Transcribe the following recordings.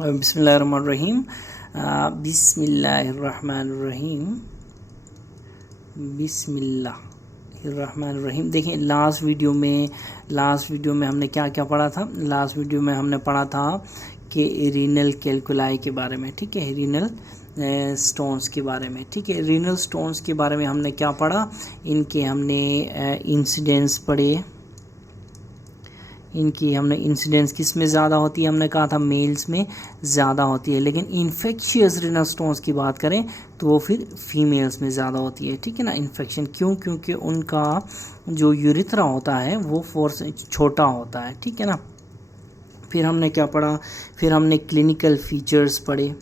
बिस्मिल्लाहिर्रहमानिर्रहीम। बिस्मिल्लाहिर्रहमानिर्रहीम। बिस्मिल्लाहिर्रहमानिर्रहीम। देखें, लास्ट वीडियो में हमने क्या क्या पढ़ा था। लास्ट वीडियो में हमने पढ़ा था कि रीनल कैलकुलाई के बारे में, ठीक है, रीनल स्टोन्स के बारे में, ठीक है। रीनल स्टोन्स के बारे में हमने क्या पढ़ा, इनके हमने इंसिडेंस पढ़े। इनकी हमने इंसिडेंस किस में ज़्यादा होती है, हमने कहा था मेल्स में ज़्यादा होती है, लेकिन इन्फेक्शियस रीनल स्टोन्स की बात करें तो वो फिर फीमेल्स में ज़्यादा होती है, ठीक है ना। इन्फेक्शन क्यों? क्योंकि उनका जो यूरिथ्रा होता है वो फोर्स छोटा होता है, ठीक है ना। फिर हमने क्या पढ़ा, फिर हमने क्लिनिकल फीचर्स पढ़े,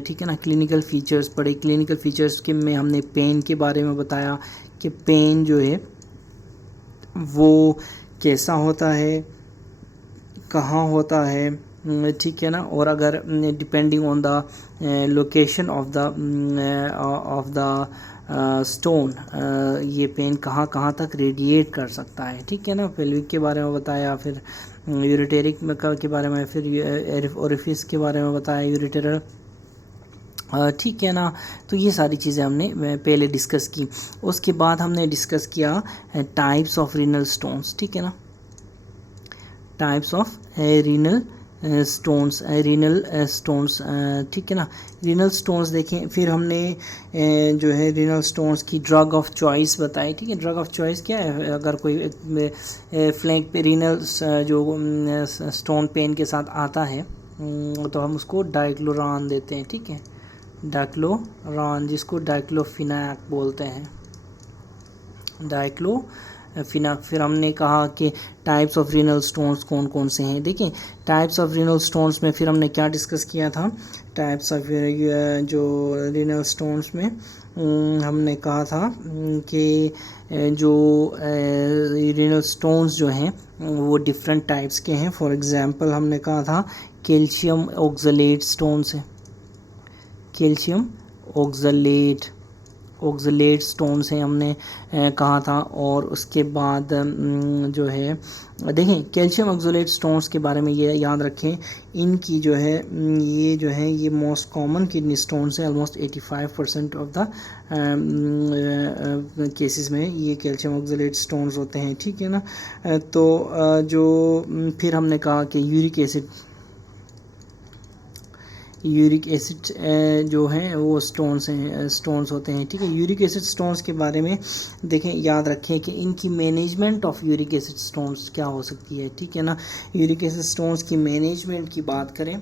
ठीक है ना। क्लिनिकल फीचर्स पढ़े। क्लिनिकल फीचर्स के में हमने पेन के बारे में बताया कि पेन जो है वो कैसा होता है, कहाँ होता है, ठीक है ना। और अगर depending on the location of the stone ये पेन कहाँ कहाँ तक रेडिएट कर सकता है, ठीक है ना। पेल्विक के बारे में बताया, फिर यूरिटेरिक के बारे में, फिर ओरिफिस के बारे में बताया, यूरिटेरल, ठीक है ना। तो ये सारी चीज़ें हमने पहले डिस्कस की। उसके बाद हमने डिस्कस किया टाइप्स ऑफ रीनल स्टोन्स, ठीक है ना। टाइप्स ऑफ रीनल स्टोन्स, ठीक है ना। रीनल स्टोन्स देखें। फिर हमने जो है रीनल स्टोन्स की ड्रग ऑफ चॉइस बताई, ठीक है। ड्रग ऑफ चॉइस क्या है, अगर कोई फ्लैंक पे रीनल जो स्टोन पेन के साथ आता है तो हम उसको डाइक्लोरान देते हैं, ठीक है। डाइक्लोरान, जिसको डाइक्लोफिनाक बोलते हैं, डाइक्लोफिनाक। फिर हमने कहा कि टाइप्स ऑफ रीनल स्टोन्स कौन कौन से हैं। देखें, टाइप्स ऑफ रीनल स्टोन्स में फिर हमने क्या डिस्कस किया था। टाइप्स ऑफ जो रीनल स्टोन्स में हमने कहा था कि जो रीनल स्टोन्स जो हैं वो डिफरेंट टाइप्स के हैं। फॉर एग्जांपल हमने कहा था कैल्शियम ऑक्सलेट स्टोन्स है, कैल्शियम ऑक्सलेट स्टोन्स हैं हमने कहा था। और उसके बाद जो है देखें, कैल्शियम ऑक्सलेट स्टोन्स के बारे में ये याद रखें, इनकी जो है ये मोस्ट कॉमन किडनी स्टोन्स है। ऑलमोस्ट 85% ऑफ द केसेस में ये कैल्शियम ऑक्सलेट स्टोन्स होते हैं, ठीक है ना। तो जो फिर हमने कहा कि यूरिक एसिड जो है वो स्टोन्स होते हैं, ठीक है। यूरिक एसिड स्टोन्स के बारे में देखें, याद रखें कि इनकी management of uric acid stones क्या हो सकती है, ठीक है ना। यूरिक एसिड स्टोन्स की मैनेजमेंट की बात करें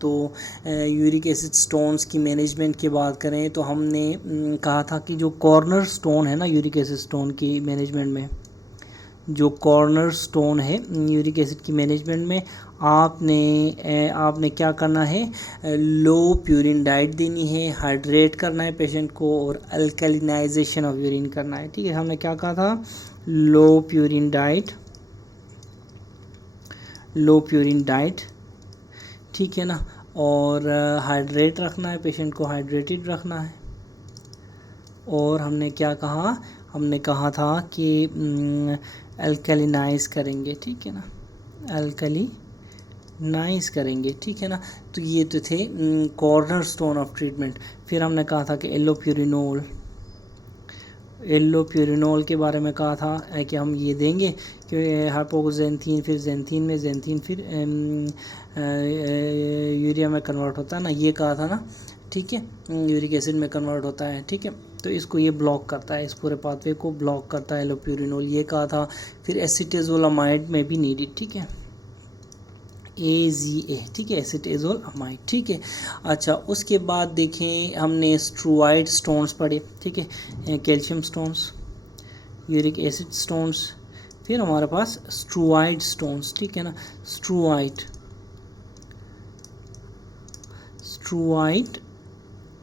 तो यूरिक एसिड स्टोन्स की मैनेजमेंट की बात करें तो हमने कहा था कि जो कॉर्नर स्टोन है ना यूरिक एसिड स्टोन की मैनेजमेंट में, जो कॉर्नर स्टोन है यूरिक एसिड की मैनेजमेंट में, आपने क्या करना है, लो प्यूरिन डाइट देनी है, हाइड्रेट करना है पेशेंट को, और अल्कलिनाइजेशन ऑफ यूरिन करना है, ठीक है। हमने क्या कहा था, लो प्यूरिन डाइट, ठीक है ना। और हाइड्रेट रखना है पेशेंट को, हाइड्रेटेड रखना है। और हमने क्या कहा, हमने कहा था कि अल्कलिनाइज करेंगे, ठीक है ना, अल्कलिनाइज करेंगे, ठीक है ना। तो ये तो थे कॉर्नर स्टोन ऑफ ट्रीटमेंट। फिर हमने कहा था कि एलो प्यूरिनोल के बारे में कहा था कि हम ये देंगे कि हाइपोक्सेंथीन, फिर जेंथीन फिर यूरिया में कन्वर्ट होता है ना, ये कहा था ना, ठीक है। यूरिक एसिड में कन्वर्ट होता है, ठीक है। तो इसको ये ब्लॉक करता है, इस पूरे पाथवे को ब्लॉक करता है एलोप्यूरिनोल, ये कहा था। फिर एसिटाज़ोलामाइड में भी नीडेड, ठीक है, AZA, ठीक है, एसिटाज़ोलामाइड, ठीक है। अच्छा, उसके बाद देखें हमने स्ट्रूआइड स्टोन्स पढ़े, ठीक है, calcium stones, uric acid stones, फिर हमारे पास स्ट्रूआइड स्टोन्स, ठीक है ना। स्ट्रूआइड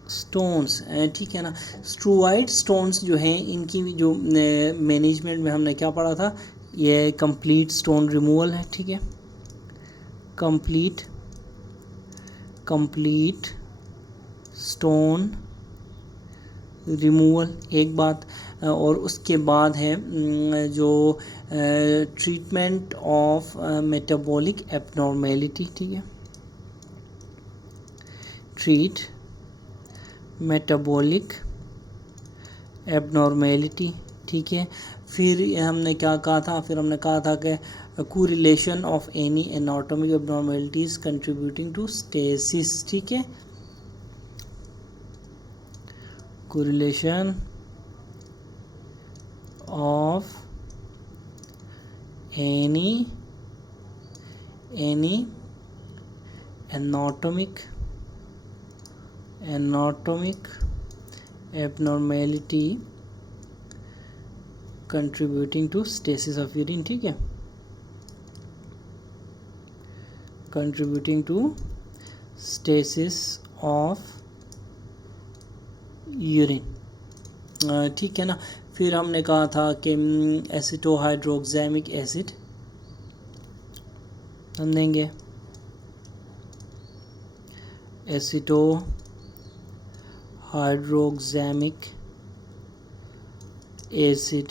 स्टोन्स, ठीक है ना। स्ट्रूआइड स्टोन्स जो हैं इनकी जो मैनेजमेंट में हमने क्या पढ़ा था, ये कंप्लीट स्टोन रिमूवल है, ठीक है, कंप्लीट स्टोन रिमूवल एक बात। और उसके बाद है जो ट्रीटमेंट ऑफ मेटाबॉलिक एबनॉर्मेलिटी, ठीक है, ट्रीट मेटाबॉलिक एबनॉर्मेलिटी, ठीक है। फिर हमने क्या कहा था, फिर हमने कहा था कि correlation of any anatomic abnormalities contributing to stasis, ठीक है। Correlation of any anatomic abnormality contributing to stasis of urine, ठीक है, contributing to stasis of urine, ठीक है ना। फिर हमने कहा था कि एसिटोहाइड्रोक्सामिक एसिड हम देंगे, हाइड्रोक्सामिक एसिड,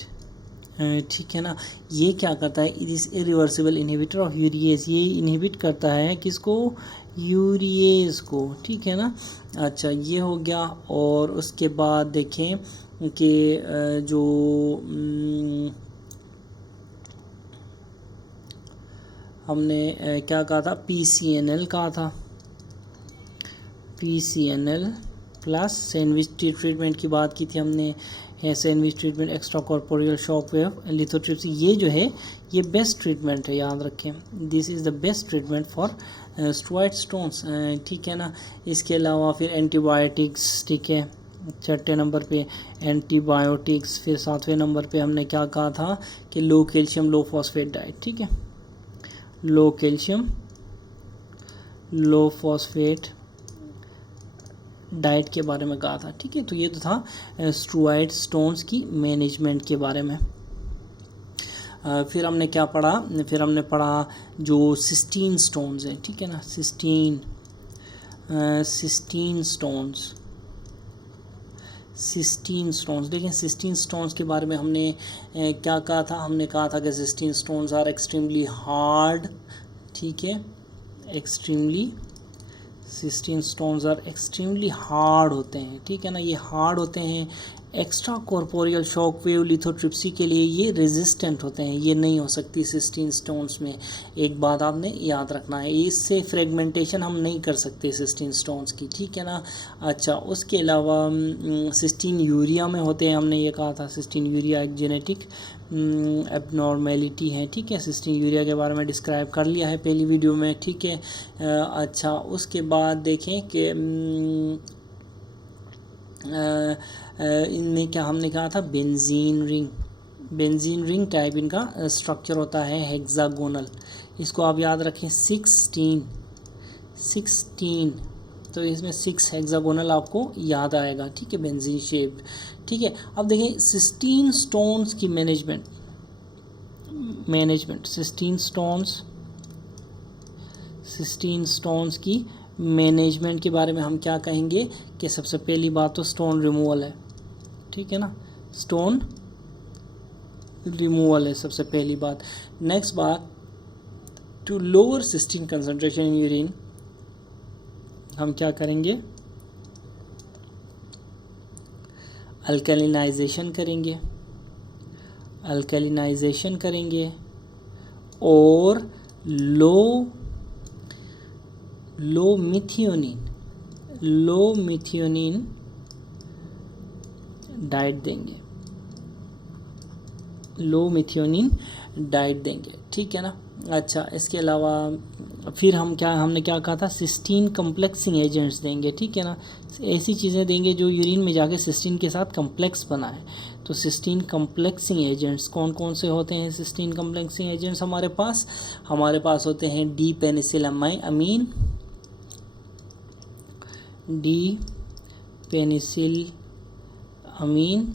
ठीक है ना। ये क्या करता है, it is irreversible inhibitor of urease, ये इनहिबिट करता है किसको, यूरिएज को, ठीक है ना। अच्छा ये हो गया। और उसके बाद देखें कि जो हमने क्या कहा था, PCNL कहा था, PCNL प्लस सैंडविच ट्रीटमेंट की बात की थी हमने, sandwich treatment, extra corporeal shock wave, lithotripsy, ये जो है ये बेस्ट ट्रीटमेंट है, याद रखें, this is the best treatment for steroid stones, ठीक है ना। इसके अलावा फिर एंटीबायोटिक्स, ठीक है, 6 नंबर पे एंटीबायोटिक्स। फिर 7वें नंबर पे हमने क्या कहा था कि लो कैल्शियम लो फॉस्फेट डाइट, ठीक है, लो कैल्शियम लो फॉस्फेट डाइट के बारे में कहा था, ठीक है। तो ये तो था स्टेरॉइड स्टोन्स की मैनेजमेंट के बारे में। फिर हमने क्या पढ़ा, फिर हमने पढ़ा जो सिस्टीन स्टोन्स हैं, ठीक है ना, सिस्टीन स्टोन्स, देखें सिस्टीन स्टोन्स के बारे में हमने क्या कहा था, हमने कहा था कि cystine stones are extremely hard, ठीक है, cystine stones are extremely hard होते हैं, ठीक है ना, ये हार्ड होते हैं। Extracorporeal shock wave lithotripsy के लिए ये रेजिस्टेंट होते हैं, ये नहीं हो सकती सिस्टीन स्टोन्स में, एक बात आपने याद रखना है, इससे फ्रेगमेंटेशन हम नहीं कर सकते सिस्टीन स्टोन्स की, ठीक है ना। अच्छा उसके अलावा सिस्टीन यूरिया में होते हैं, हमने ये कहा था सिस्टीन यूरिया एक जेनेटिक एबनॉर्मेलिटी है, ठीक है, सिस्टीन यूरिया के बारे में डिस्क्राइब कर लिया है पहली वीडियो में, ठीक है। अच्छा उसके बाद देखें कि इनमें क्या हमने कहा था, बेंजीन रिंग टाइप इनका स्ट्रक्चर होता है, हेक्सागोनल, इसको आप याद रखें 16, तो इसमें 6 हेक्सागोनल आपको याद आएगा, ठीक है, बेंजीन शेप, ठीक है। अब देखें सिस्टीन स्टोन्स की मैनेजमेंट, सिस्टीन स्टोन्स की मैनेजमेंट के बारे में हम क्या कहेंगे कि सबसे पहली बात तो स्टोन रिमूवल है, ठीक है ना, स्टोन रिमूवल है सबसे पहली बात। नेक्स्ट बात, to lower cystine concentration in urine हम क्या करेंगे, अल्कलिनाइजेशन करेंगे और लो मिथियोनिन डाइट देंगे, ठीक है ना। अच्छा इसके अलावा फिर हमने क्या कहा था, सिस्टीन कम्प्लेक्सिंग एजेंट्स देंगे, ठीक है ना, ऐसी चीज़ें देंगे जो यूरिन में जाके सिस्टीन के साथ कम्प्लेक्स बनाए। तो सिस्टीन कम्प्लेक्सिंग एजेंट्स कौन कौन से होते हैं, सिस्टीन कम्प्लेक्सिंग एजेंट्स हमारे पास होते हैं डी पेनिसिल अमीन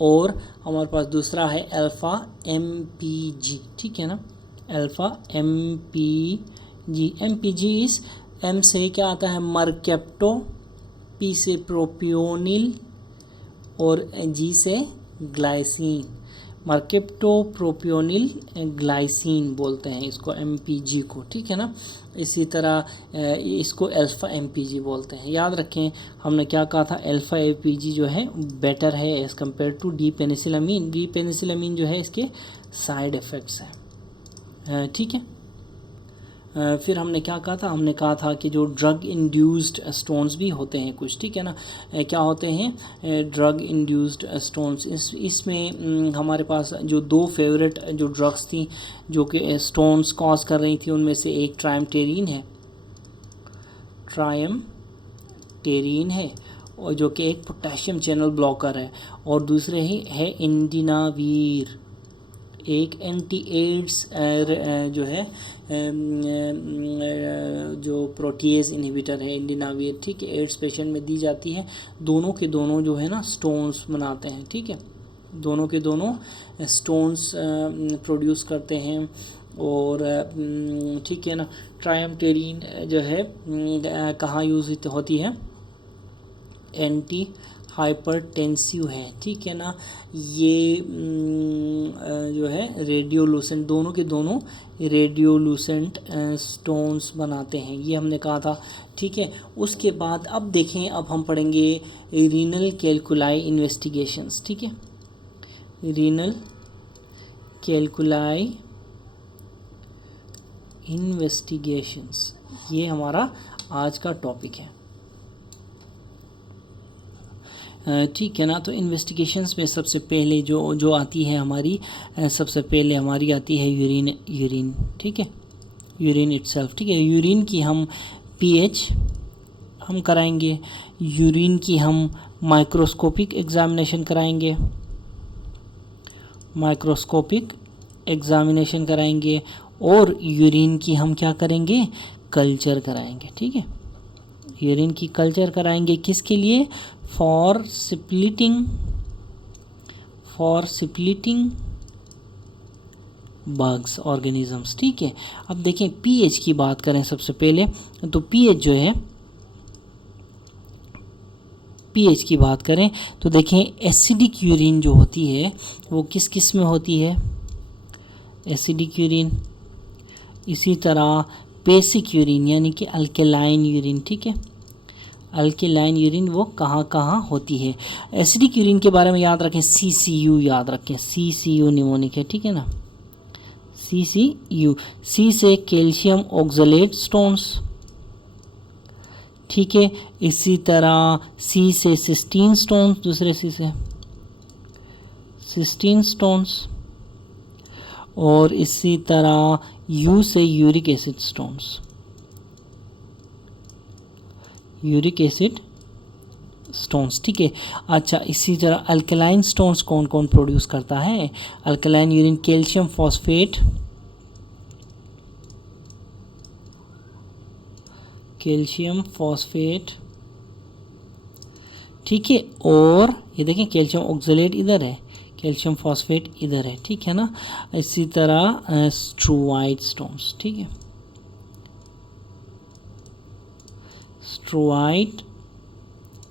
और हमारे पास दूसरा है अल्फ़ा MPG, ठीक है ना, अल्फ़ा MPG इस M से क्या आता है, मरकेप्टो, P से प्रोपियोनिल और G से ग्लाइसिन। मर्केप्टोप्रोपियोनिल ग्लाइसिन बोलते हैं इसको, MPG को, ठीक है ना। इसी तरह इसको अल्फ़ा MPG बोलते हैं। याद रखें हमने क्या कहा था, अल्फ़ा MPG जो है बेटर है as compare to D penicillamine. D penicillamine जो है इसके साइड इफ़ेक्ट्स हैं, ठीक है। फिर हमने क्या कहा था, हमने कहा था कि जो ड्रग इंड्यूस्ड स्टोन्स भी होते हैं कुछ, ठीक है ना। क्या होते हैं ड्रग इंड्यूस्ड स्टोन्स, इसमें हमारे पास जो 2 फेवरेट जो ड्रग्स थी जो कि स्टोन्स कॉज कर रही थी, उनमें से एक ट्राइमटेरिन है और जो कि एक पोटेशियम चैनल ब्लॉकर है, और दूसरे ही है इंडिनावीर, एक एंटी एड्स जो है जो प्रोटीएज इनहिबिटर है इंडिनावीर, ठीक है। एड्स पेशेंट में दी जाती है। दोनों के दोनों जो है ना स्टोन्स बनाते हैं, ठीक है। दोनों के दोनों स्टोन्स प्रोड्यूस करते हैं, और ठीक है ना। ट्राइमटेरिन जो है कहाँ यूज़ होती है, एंटी हाइपरटेंसिव है, ठीक है ना। ये जो है रेडियोलूसेंट, दोनों के दोनों रेडियोलूसेंट स्टोन्स बनाते हैं, ये हमने कहा था, ठीक है। उसके बाद अब देखें, अब हम पढ़ेंगे रीनल कैलकुलाई इन्वेस्टिगेशंस, ठीक है। रीनल कैलकुलाई इन्वेस्टिगेशंस, ये हमारा आज का टॉपिक है, ठीक है ना। तो इन्वेस्टिगेशंस में सबसे पहले जो आती है हमारी, सबसे पहले हमारी आती है यूरिन, ठीक है। यूरिन इटसेल्फ, ठीक है। यूरिन की हम पीएच हम कराएंगे, यूरिन की हम माइक्रोस्कोपिक एग्जामिनेशन कराएंगे, और यूरिन की हम क्या करेंगे, कल्चर कराएंगे, ठीक है। यूरिन की कल्चर कराएंगे किसके लिए, फॉर स्प्लिटिंग बग्स ऑर्गेनिजम्स, ठीक है। अब देखें पीएच की बात करें सबसे पहले, तो पीएच जो है, पीएच की बात करें तो देखें एसिडिक यूरिन जो होती है वो किस किस में होती है, एसिडिक यूरिन। इसी तरह बेसिक यूरिन यानी कि अल्केलाइन यूरिन, ठीक है। अल्केलाइन यूरिन वो कहाँ कहाँ होती है। एसिडिक यूरिन के बारे में याद रखें, CCU याद रखें, CCU निमोनिक है, ठीक है ना। CCU, C से कैल्शियम ऑक्सलेट स्टोन्स, ठीक है। इसी तरह C से सिस्टीन स्टोन्स, दूसरे C से सिस्टीन स्टोन्स, और इसी तरह U से uric acid stones, uric acid stones, ठीक है। अच्छा, इसी तरह अल्कलाइन स्टोन्स कौन कौन प्रोड्यूस करता है, अल्कलाइन यूरिन कैल्शियम फॉस्फेट, ठीक है। और ये देखें कैल्शियम ऑक्सलेट इधर है, कैल्शियम फॉस्फेट इधर है, ठीक है ना। इसी तरह स्ट्रोवाइड स्टोन्स, ठीक है, स्ट्रोवाइड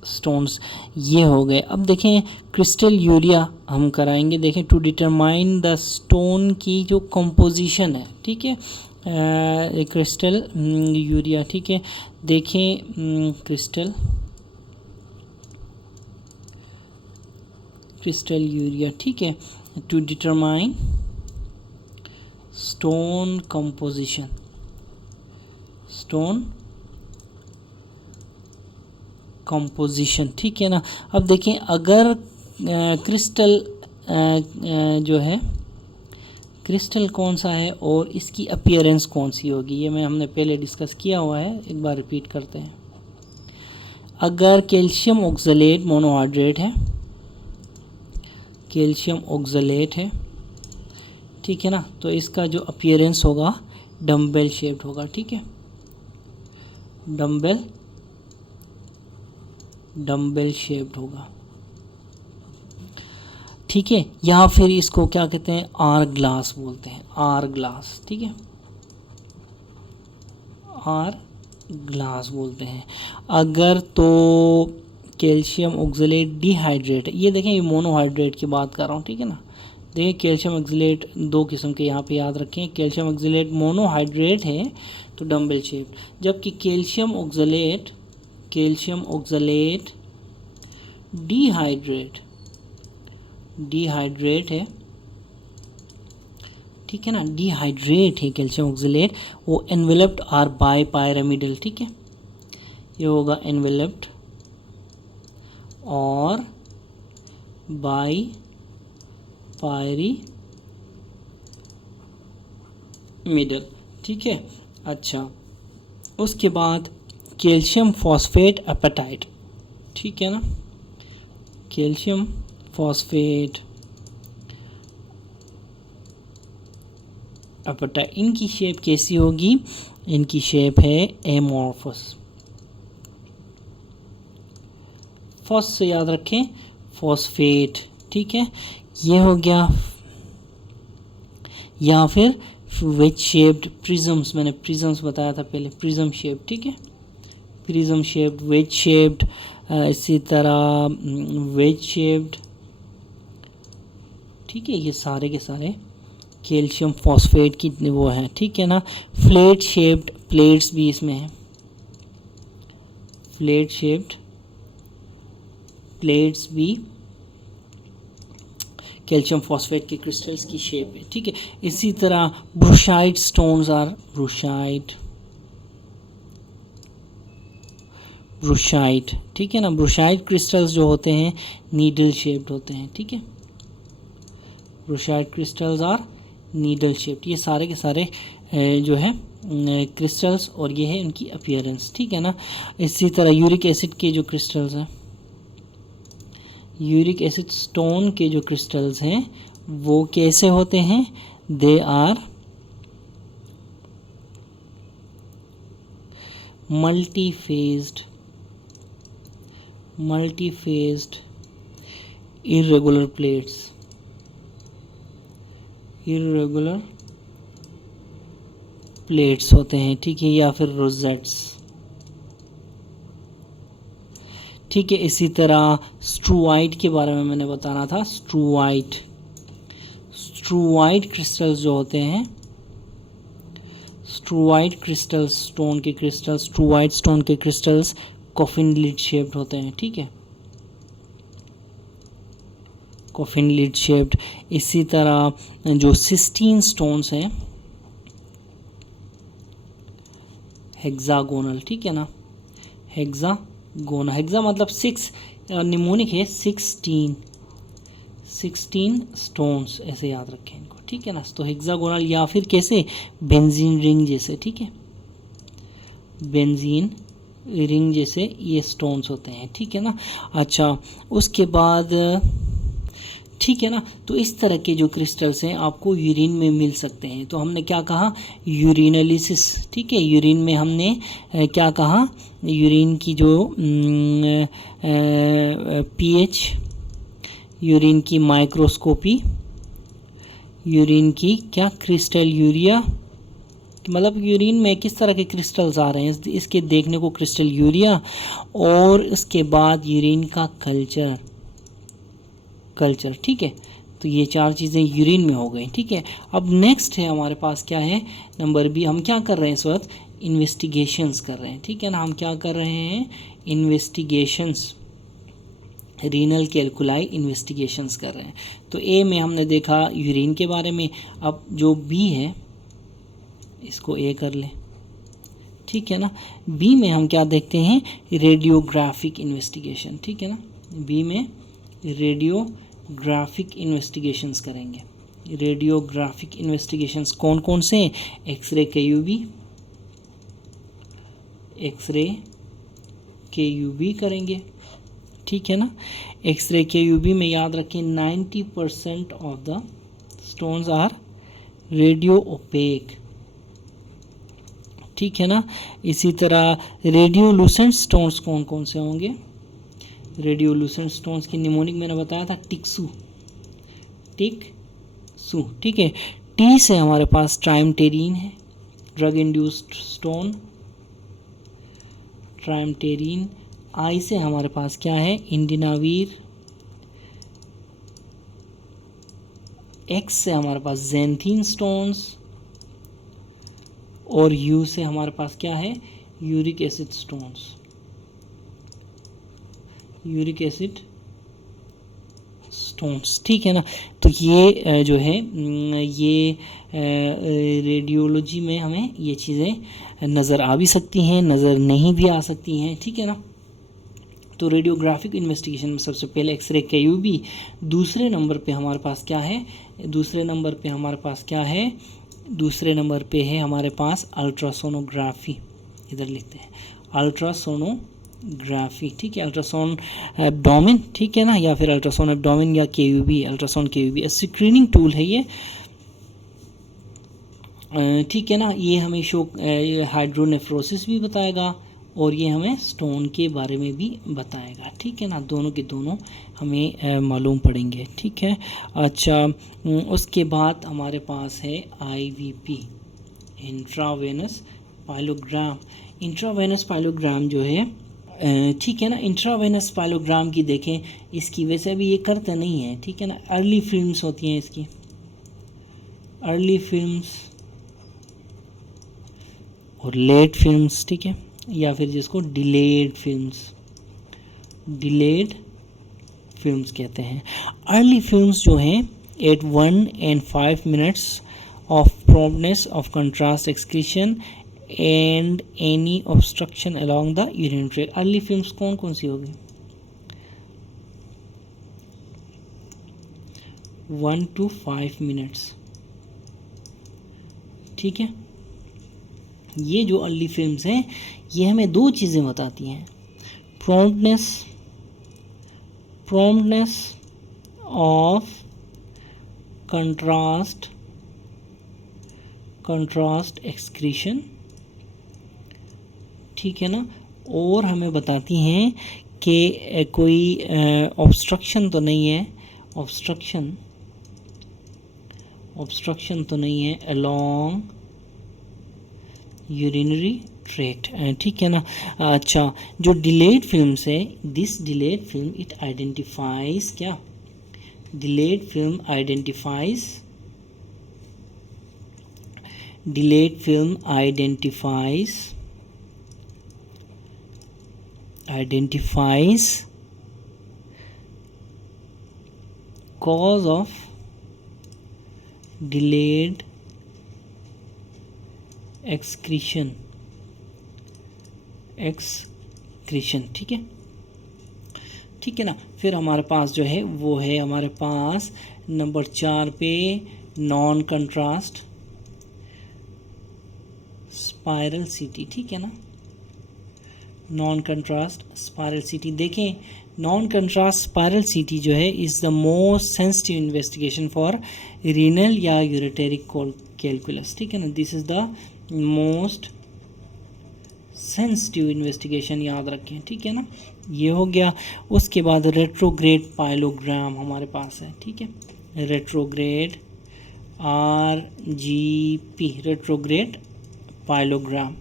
स्टोन्स ये हो गए। अब देखें क्रिस्टल यूरिया हम कराएंगे, देखें टू डिटरमाइन द स्टोन की जो कंपोजिशन है, ठीक है। क्रिस्टल यूरिया, ठीक है। देखें क्रिस्टल यूरिया, ठीक है, टू डिटरमाइन स्टोन कंपोजिशन, ठीक है ना। अब देखें अगर क्रिस्टल जो है, क्रिस्टल कौन सा है और इसकी अपीयरेंस कौन सी होगी, ये हमने पहले डिस्कस किया हुआ है, एक बार रिपीट करते हैं। अगर कैल्शियम ऑक्सलेट मोनोहाइड्रेट है, कैल्शियम ऑक्सलेट है, ठीक है ना, तो इसका जो अपीयरेंस होगा डम्बेल शेप्ड होगा, ठीक है, डम्बेल शेप्ड होगा, ठीक है। या फिर इसको क्या कहते हैं, आर ग्लास बोलते हैं, आर ग्लास, ठीक है, आर ग्लास बोलते हैं। अगर तो कैल्शियम ऑक्सलेट डिहाइड्रेट, ये देखें ये मोनोहाइड्रेट की बात कर रहा हूँ, ठीक है ना, देखिए कैल्शियम ऑक्जेलेट दो किस्म के यहाँ पे याद रखें, कैल्शियम ऑक्जेलेट मोनोहाइड्रेट है तो डम्बल शेप्ड, जबकि कैल्शियम ऑक्जेलेट डिहाइड्रेट है, ठीक है ना, डिहाइड्रेट है कैल्शियम ऑक्जेलेट, वो एनवेलप्ड आर बाय पायरामिडल, ठीक है, ये होगा एनवेलप्ड और बाय पायरामिडल, ठीक है। अच्छा, उसके बाद कैल्शियम फॉस्फेट एपेटाइट, ठीक है ना, कैल्शियम फॉस्फेट एपेटाइट, इनकी शेप कैसी होगी, इनकी शेप है एमॉर्फस। फर्स्ट से याद रखें फॉस्फेट, ठीक है, ये हो गया, या फिर वेज शेप्ड प्रिज्म्स, मैंने प्रिज्म्स बताया था पहले, प्रिज्म शेप, ठीक है, प्रिज्म शेप्ड, वेज शेप्ड, इसी तरह वेज शेप्ड, ठीक है, ये सारे के सारे कैल्शियम फॉस्फेट की वो है, ठीक है ना। फ्लैट शेप्ड प्लेट्स भी इसमें है, फ्लैट शेप्ड प्लेट्स भी कैल्शियम फॉस्फेट के क्रिस्टल्स की शेप है, ठीक है। इसी तरह ब्रूशाइट स्टोन्स आर ब्रूशाइट, ठीक है ना, ब्रूशाइट क्रिस्टल्स जो होते हैं नीडल शेप्ड होते हैं, ठीक है, brushite crystals are needle shaped, ये सारे के सारे जो है क्रिस्टल्स, और ये है उनकी अपीयरेंस, ठीक है ना। इसी तरह यूरिक एसिड के जो क्रिस्टल्स हैं, यूरिक एसिड स्टोन के जो क्रिस्टल्स हैं वो कैसे होते हैं, दे आर मल्टीफेज्ड इर्रेगुलर प्लेट्स होते हैं, ठीक है, या फिर रोजेट्स, ठीक है। इसी तरह स्ट्रूवाइट के बारे में मैंने बताना था, स्ट्रूवाइट क्रिस्टल्स जो होते हैं, स्ट्रूवाइट स्टोन के क्रिस्टल्स कॉफिन लिड शेप्ड होते हैं, ठीक है, कॉफिन लिड शेप्ड। इसी तरह जो सिस्टीन स्टोन्स हैं हेक्सागोनल, ठीक है ना, हेक्सा मतलब 6, निमोनिक है 16 स्टोन्स, ऐसे याद रखें इनको, ठीक है ना। तो हेक्सागोनल या फिर कैसे बेंजीन रिंग जैसे, ठीक है, बेंजीन रिंग जैसे ये स्टोन्स होते हैं, ठीक है ना। अच्छा, उसके बाद ठीक है ना, तो इस तरह के जो क्रिस्टल्स हैं आपको यूरिन में मिल सकते हैं। तो हमने क्या कहा, यूरिनलिसिस, ठीक है, यूरिन में हमने क्या कहा, यूरिन की जो पीएच, यूरिन की माइक्रोस्कोपी, यूरिन की क्या क्रिस्टल यूरिया, मतलब यूरिन में किस तरह के क्रिस्टल्स आ रहे हैं इसके देखने को क्रिस्टल यूरिया, और उसके बाद यूरिन का कल्चर, ठीक है। तो ये 4 चीज़ें यूरिन में हो गई, ठीक है। अब नेक्स्ट है हमारे पास क्या है, नंबर बी, हम क्या कर रहे हैं इस वक्त, इन्वेस्टिगेशंस कर रहे हैं, ठीक है ना, हम क्या कर रहे हैं, इन्वेस्टिगेशंस, रीनल कैलकुलाई इन्वेस्टिगेशंस कर रहे हैं। तो ए में हमने देखा यूरिन के बारे में, अब जो बी है इसको ए कर लें, ठीक है ना। बी में हम क्या देखते हैं, रेडियोग्राफिक इन्वेस्टिगेशन, ठीक है ना, बी में रेडियोग्राफिक इन्वेस्टिगेशंस करेंगे। रेडियोग्राफिक इन्वेस्टिगेशंस कौन कौन से, एक्सरे के यूवी करेंगे, ठीक है ना। एक्सरे के यूवी में याद रखें 90% of the stones are radiopaque, ठीक है ना। इसी तरह रेडियोलुसेंट स्टोन्स कौन कौन से होंगे, रेडियोलुसेंट स्टोन्स की निमोनिक मैंने बताया था टिक्सू, ठीक है। टी से हमारे पास ट्राइमटेरिन है, ड्रग इंड्यूस्ड स्टोन, ट्राइमटेरिन। आई से हमारे पास क्या है, इंडिनावीर, X से हमारे पास ज़ैंथीन स्टोन्स, और U से हमारे पास क्या है, uric acid stones, uric acid stones, ठीक है ना। तो ये जो है ये रेडियोलॉजी में हमें ये चीज़ें नज़र आ भी सकती हैं, नज़र नहीं भी आ सकती हैं, ठीक है ना। तो रेडियोग्राफिक इन्वेस्टिगेशन में सबसे पहले एक्सरे क्यूबी, दूसरे नंबर पे हमारे पास क्या है, दूसरे नंबर पे हमारे पास क्या है, दूसरे नंबर पे है हमारे पास अल्ट्रासोनोग्राफी, इधर लिखते हैं अल्ट्रासोनोग्राफी, ठीक है, अल्ट्रासाउंड एब्डोमेन, ठीक है ना, या फिर अल्ट्रासाउंड एब्डोमेन या केयूबी, अल्ट्रासाउंड केयूबी स्क्रीनिंग टूल है ये, ठीक है ना। ये हमें शो हाइड्रोनेफ्रोसिस भी बताएगा और ये हमें स्टोन के बारे में भी बताएगा, ठीक है ना। दोनों के दोनों हमें मालूम पड़ेंगे, ठीक है। अच्छा, उसके बाद हमारे पास है IVP, intravenous pyelogram. Intravenous pyelogram जो है, ठीक है ना, इंट्रावेनस पाइलोग्राम की देखें, इसकी वैसे अभी ये करते नहीं है, ठीक है ना। अर्ली फिल्म्स होती हैं इसकी, अर्ली फिल्म्स और लेट फिल्म्स, ठीक है, या फिर जिसको डिलेड फिल्म्स, डिलेड फिल्म्स कहते हैं। अर्ली फिल्म्स जो हैं eight 1 and 5 minutes of promptness of contrast excretion and any obstruction along the urinary tract। Early films कौन कौन सी होगी, 1 to 5 minutes, ठीक है। ये जो अर्ली फिल्म्स हैं ये हमें दो चीज़ें बताती हैं, promptness, promptness of contrast, contrast excretion, ठीक है ना, और हमें बताती हैं कि कोई ऑब्स्ट्रक्शन तो नहीं है, ऑब्स्ट्रक्शन, ऑब्स्ट्रक्शन तो नहीं है अलोंग यूरिनरी ट्रैक्ट, ठीक है ना। अच्छा, जो डिलेड फिल्म्स है, this delayed film it identifies क्या, delayed film identifies, delayed film identifies, identifies cause of delayed excretion, excretion, ठीक है, ठीक है ना। फिर हमारे पास जो है वो है हमारे पास नंबर 4 पे नॉन कंट्रास्ट स्पाइरल सीटी, ठीक है ना, नॉन कंट्रास्ट स्पाइरल सीटी। देखें, नॉन कंट्रास्ट स्पाइरल सीटी जो है is the most sensitive investigation for renal या यूरेटेरिक कैलकुलस, ठीक है ना। This is the most sensitive investigation, याद रखें, ठीक है ना। ये हो गया। उसके बाद रेट्रोग्रेड पाइलोग्राम हमारे पास है, ठीक है, रेट्रोग्रेड RGP, रेट्रोग्रेड पाइलोग्राम,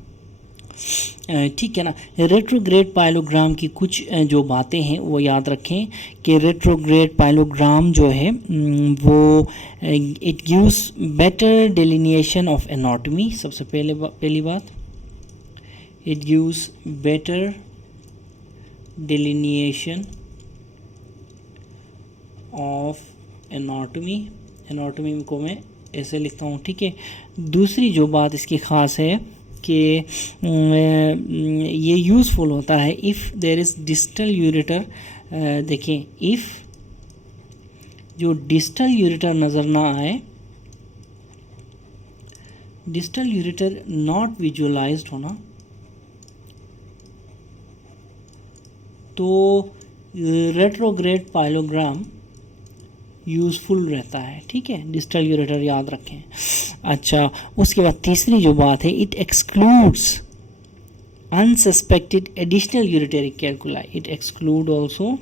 ठीक है ना। रेट्रोग्रेड पाइलोग्राम की कुछ जो बातें हैं वो याद रखें कि रेट्रोग्रेड पाइलोग्राम जो है वो it gives better delineation of anatomy. सबसे पहली बात, it gives better delineation of anatomy, anatomy को मैं ऐसे लिखता हूँ, ठीक है। दूसरी जो बात इसकी ख़ास है कि ये यूज़फुल होता है if there is distal ureter. देखें, इफ़ जो डिस्टल यूरेटर नज़र ना आए, डिस्टल यूरेटर नॉट विजुअलाइज्ड होना, तो रेट्रोग्रेड पाइलोग्राम यूज़फुल रहता है, ठीक है, डिस्टल यूरेटर याद रखें। अच्छा, उसके बाद तीसरी जो बात है, it excludes unsuspected additional ureteric calculi, it exclude also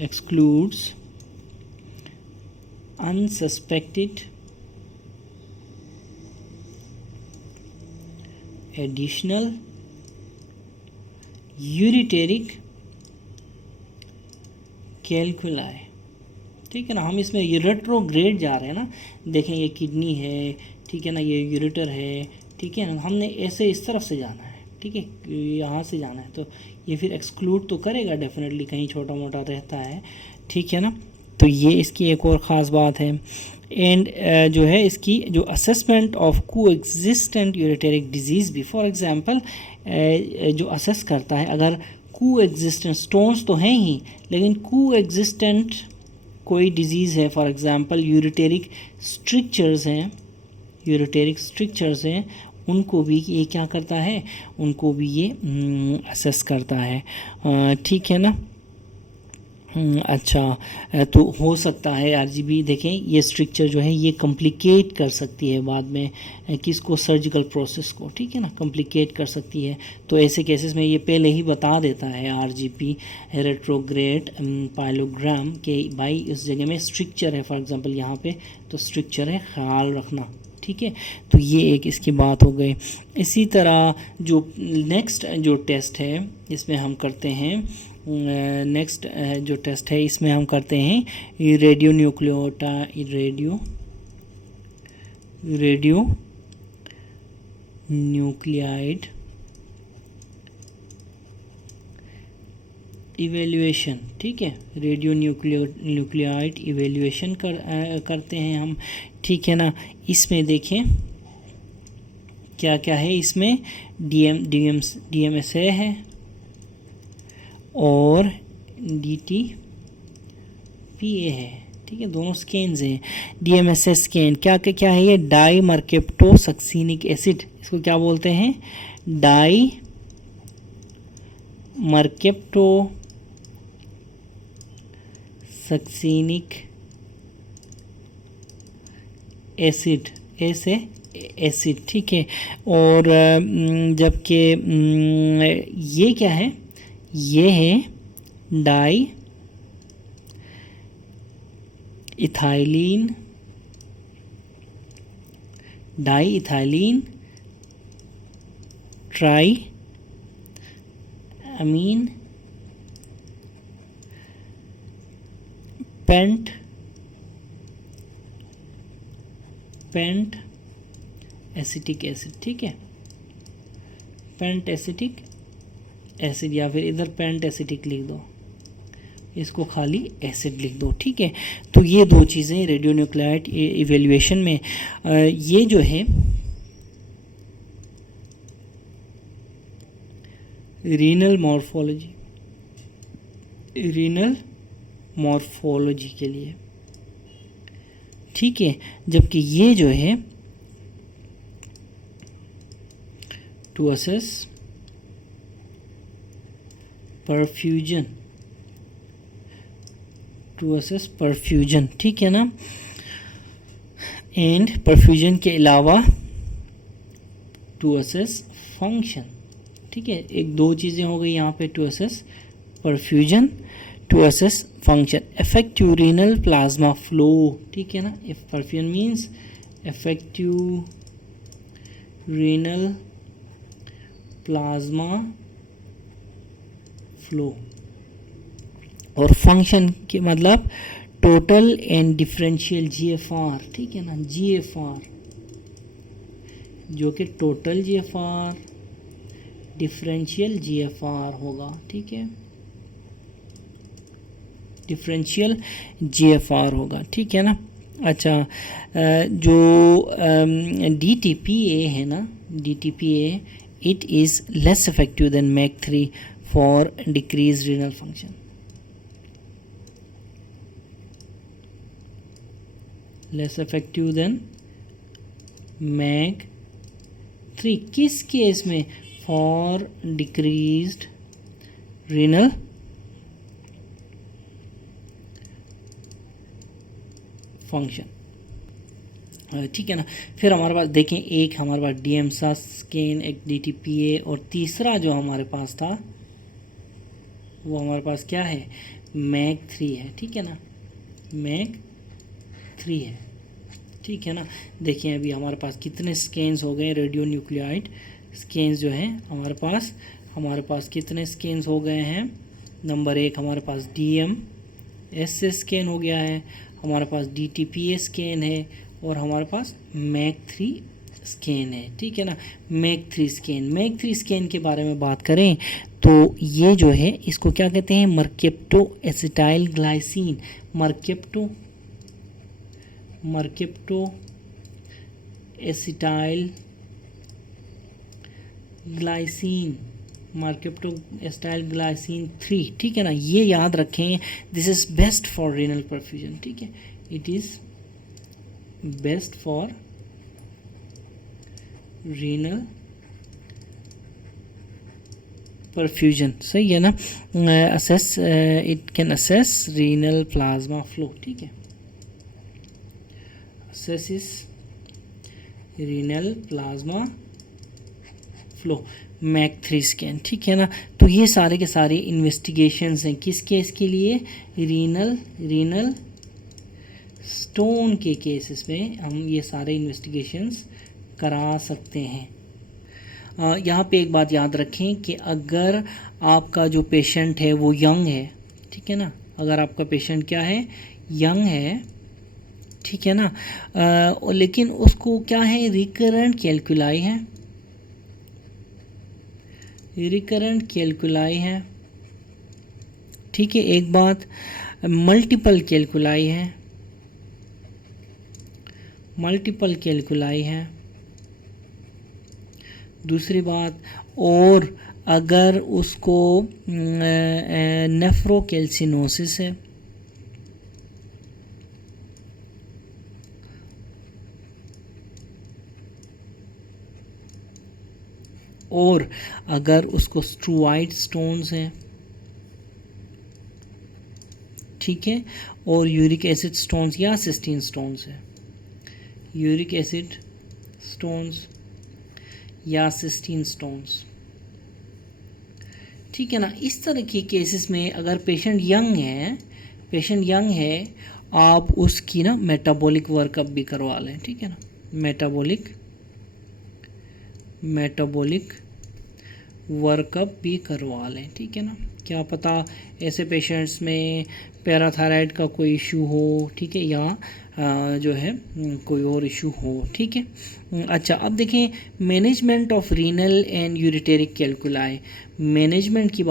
excludes unsuspected additional ureteric calculi, ठीक है ना। हम इसमें ये रेट्रोग्रेड जा रहे हैं ना, देखें ये किडनी है, ठीक है ना, ये यूरेटर है, ठीक है ना, हमने ऐसे इस तरफ से जाना है, ठीक है, यहाँ से जाना है, तो ये फिर एक्सक्लूड तो करेगा डेफिनेटली, कहीं छोटा मोटा रहता है, ठीक है ना। तो ये इसकी एक और ख़ास बात है। एंड जो है इसकी जो असेसमेंट ऑफ को एग्जिस्टेंट यूरेटेरिक डिजीज़ भी, फॉर एग्जांपल जो असेस करता है, अगर को एग्जिस्टेंट स्टोन्स तो हैं ही, लेकिन को एग्जिस्टेंट कोई डिजीज़ है, फॉर एग्जांपल यूरेटेरिक स्ट्रिक्चर्स हैं, यूरेटेरिक स्ट्रिक्चर्स हैं, उनको भी ये क्या करता है, उनको भी ये असेस करता है, ठीक है ना। अच्छा, तो हो सकता है आरजीबी, देखें ये स्ट्रक्चर जो है ये कॉम्प्लिकेट कर सकती है बाद में किसको, सर्जिकल प्रोसेस को, ठीक है ना, कॉम्प्लिकेट कर सकती है। तो ऐसे केसेस में ये पहले ही बता देता है आरजीपी रेट्रोग्रेड पाइलोग्राम के भाई इस जगह में स्ट्रक्चर है, फॉर एग्जांपल यहाँ पे तो स्ट्रक्चर है, ख्याल रखना, ठीक है। तो ये एक इसकी बात हो गई। इसी तरह जो नेक्स्ट जो टेस्ट है इसमें हम करते हैं, नेक्स्ट जो टेस्ट है इसमें हम करते हैं रेडियो न्यूक्लियाइड इवेल्युएशन, ठीक है, रेडियो न्यूक्लियाइड इवेल्युएशन करते हैं हम, ठीक है ना। इसमें देखें क्या क्या है, इसमें DMSA है और DTPA है, ठीक है, दोनों स्कैन्स हैं। DMSA स्कैन क्या क्या क्या है, ये डाई मर्केप्टोसक्सीनिक एसिड, इसको क्या बोलते हैं, डाई मर्केप्टोसक्सीनिक एसिड, ऐसे एसिड, ठीक है। और जबकि ये क्या है, ये है डाई इथाइलिन ट्राई अमीन पेंट एसिटिक एसिड, ठीक है, पेंट एसिटिक एसिड, या फिर इधर पेंट एसिटिक लिख दो, इसको खाली एसिड लिख दो, ठीक है। तो ये दो चीज़ें रेडियो न्यूक्लियाइड इवेल्युएशन में, ये जो है रीनल मॉर्फोलॉजी के लिए, ठीक है। जबकि ये जो है टू असेस परफ्यूजन, ठीक है ना। एंड परफ्यूजन के अलावा टू असेस फंक्शन, ठीक है, एक दो चीज़ें हो गई यहाँ पे, to assess perfusion, to assess function, effective renal plasma flow, ठीक है ना। If perfusion means effective renal plasma flow, और फंक्शन के मतलब टोटल एंड डिफरेंशियल GFR, ठीक है ना, GFR जो कि टोटल GFR डिफरेंशियल GFR होगा, ठीक है, डिफरेंशियल GFR होगा, ठीक है ना। अच्छा, जो DTPA है ना, DTPA it is less effective than MAC3 for decreased renal function, less effective than MAC3 किस केस में, for decreased renal function, ठीक है ना। फिर हमारे पास देखें, एक हमारे पास DMSA स्कैन, एक DTPA, और तीसरा जो हमारे पास था वो हमारे पास क्या है, MAC3 है, ठीक है ना, MAC3 है, ठीक है ना। देखिए अभी हमारे पास कितने स्कैन्स हो गए, रेडियो न्यूक्लियाइड स्कैन्स जो हैं हमारे पास कितने स्कैन्स हो गए हैं। नंबर 1 हमारे पास DM एस स्कैन हो गया है, हमारे पास DTPA स्कैन है और हमारे पास मैक-3 स्कैन है, ठीक है ना। मैक-3 स्कैन के बारे में बात करें तो ये जो है इसको क्या कहते हैं, mercapto acetyl glycine, mercapto acetyl glycine, mercapto acetyl glycine 3, ठीक है ना। ये याद रखें, this is best for renal perfusion, ठीक है, it is best for renal perfusion, सही है ना। Assess, it can assess renal plasma flow, ठीक है, असेसिस रीनल प्लाज्मा फ्लो, मैक-3 स्कैन, ठीक है ना। तो ये सारे के सारे इन्वेस्टिगेशंस हैं किस केस के लिए, रीनल स्टोन के केसेस में हम ये सारे इन्वेस्टिगेशंस करा सकते हैं। यहाँ पे एक बात याद रखें कि अगर आपका जो पेशेंट है वो यंग है, ठीक है ना, अगर आपका पेशेंट क्या है, यंग है, ठीक है ना, लेकिन उसको क्या है, रिकरेंट कैल्कुलाई है, ठीक है, एक बात, मल्टीपल कैल्कुलाई है, दूसरी बात, और अगर उसको नेफ्रोकैल्सिनोसिस है, और अगर उसको स्ट्रूवाइड स्टोन्स हैं, ठीक है, और यूरिक एसिड स्टोन्स या सिस्टीन स्टोन्स है, यूरिक एसिड स्टोन्स या सिस्टीन स्टोन्स, ठीक है ना। इस तरह के केसेस में अगर पेशेंट यंग है, आप उसकी ना मेटाबॉलिक वर्कअप भी करवा लें, ठीक है ना, मेटाबॉलिक वर्कअप भी करवा लें, ठीक है ना। क्या पता ऐसे पेशेंट्स में पैराथायराइड का कोई इशू हो, ठीक है, या जो है कोई और इशू हो, ठीक है। अच्छा, अब देखें management of renal and ureteric calculi, management की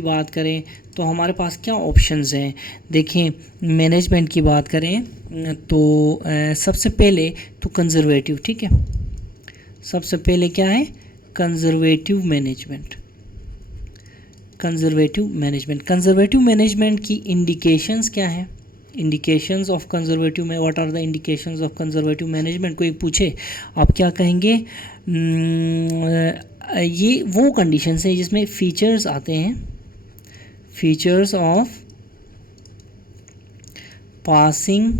बात करें तो हमारे पास क्या ऑप्शंस हैं। देखें, मैनेजमेंट की बात करें तो सबसे पहले तो कंजर्वेटिव, ठीक है, सबसे पहले क्या है, कंजर्वेटिव मैनेजमेंट की इंडिकेशंस क्या है, इंडिकेशंस ऑफ कंजर्वेटिव में, what are the indications of conservative management, कोई पूछे आप क्या कहेंगे, ये वो कंडीशंस हैं जिसमें फीचर्स आते हैं, फीचर्स ऑफ पासिंग,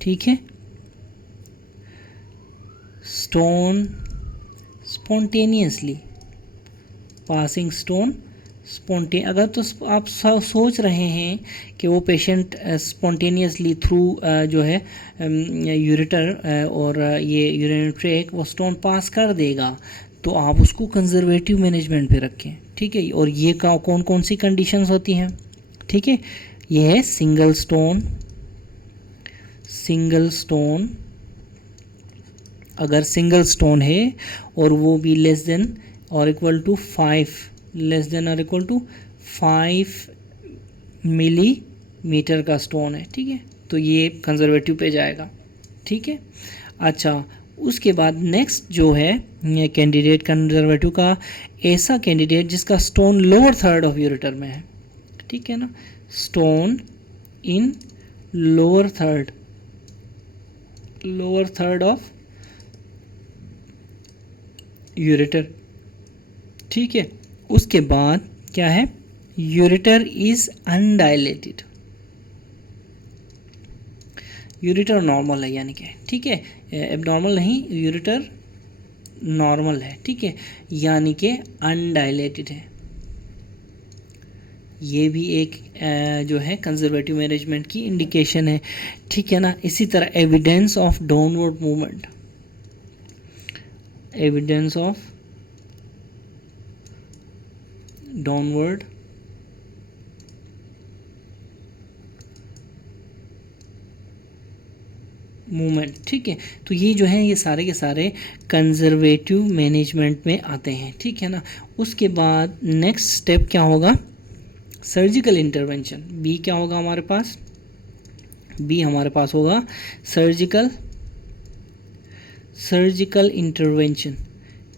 ठीक है, स्टोन स्पॉन्टेनियसली, पासिंग स्टोन अगर तो आप सोच रहे हैं कि वो पेशेंट स्पॉन्टेनियसली थ्रू जो है यूरेटर और ये यूरिनरी ट्रैक वो स्टोन पास कर देगा, तो आप उसको कंजर्वेटिव मैनेजमेंट पे रखें, ठीक है। और ये कौन कौन सी कंडीशंस होती हैं, ठीक है, ये है सिंगल स्टोन, अगर सिंगल स्टोन है और वो भी लेस देन और इक्वल टू 5 मिलीमीटर का स्टोन है, ठीक है, तो ये कंजर्वेटिव पे जाएगा, ठीक है। अच्छा, उसके बाद नेक्स्ट जो है कैंडिडेट कंजर्वेटिव का, ऐसा कैंडिडेट जिसका stone lower third of ureter में है, ठीक है ना, stone in lower third of ureter, ठीक है। उसके बाद क्या है, यूरेटर इज अनडायलेटेड, यूरेटर नॉर्मल है, यानी कि, ठीक है, एबनॉर्मल नहीं, यूरेटर नॉर्मल है, ठीक है, यानी कि अनडायलेटेड है, ये भी एक जो है कंजर्वेटिव मैनेजमेंट की इंडिकेशन है, ठीक है ना। इसी तरह evidence of downward movement, downward movement, ठीक है। तो ये जो है ये सारे के सारे कंजर्वेटिव मैनेजमेंट में आते हैं, ठीक है ना। उसके बाद नेक्स्ट स्टेप क्या होगा, सर्जिकल इंटरवेंशन। बी क्या होगा हमारे पास, बी हमारे पास होगा सर्जिकल इंटरवेंशन,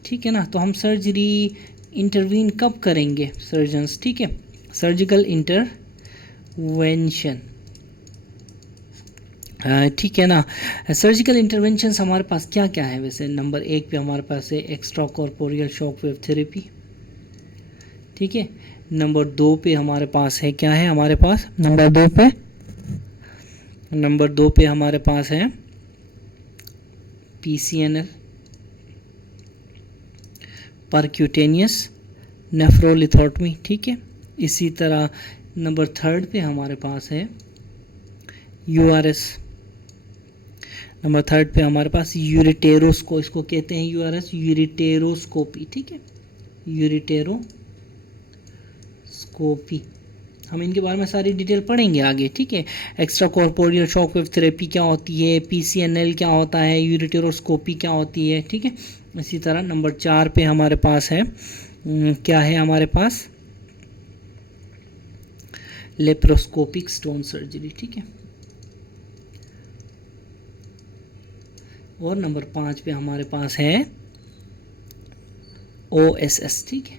ठीक है ना। तो हम सर्जरी इंटरवीन कब करेंगे सर्जन्स, ठीक है, सर्जिकल इंटरवेंशन, ठीक है ना। सर्जिकल इंटरवेंशंस हमारे पास क्या क्या है वैसे, नंबर 1 पे हमारे पास है extra corporeal shock wave therapy, ठीक है। नंबर 2 पे हमारे पास है क्या है, हमारे पास नंबर 2 पे हमारे पास है PCNL, परक्यूटेनियस नेफ्रोलिथोटमी, ठीक है। इसी तरह नंबर 3 पे हमारे पास है URS, नंबर 3 पे हमारे पास यूरिटेरोस्को, इसको कहते हैं URS, यूरिटेरोस्कोपी, ठीक है, यूरिटेरोस्कोपी। हम इनके बारे में सारी डिटेल पढ़ेंगे आगे, ठीक है। Extra corporeal shock wave therapy क्या होती है, PCNL क्या होता है, यूरिटेरोस्कोपी क्या होती है, ठीक है। इसी तरह नंबर 4 पे हमारे पास है क्या है हमारे पास, लेप्रोस्कोपिक स्टोन सर्जरी, ठीक है। और नंबर 5 पे हमारे पास है OSS, ठीक है,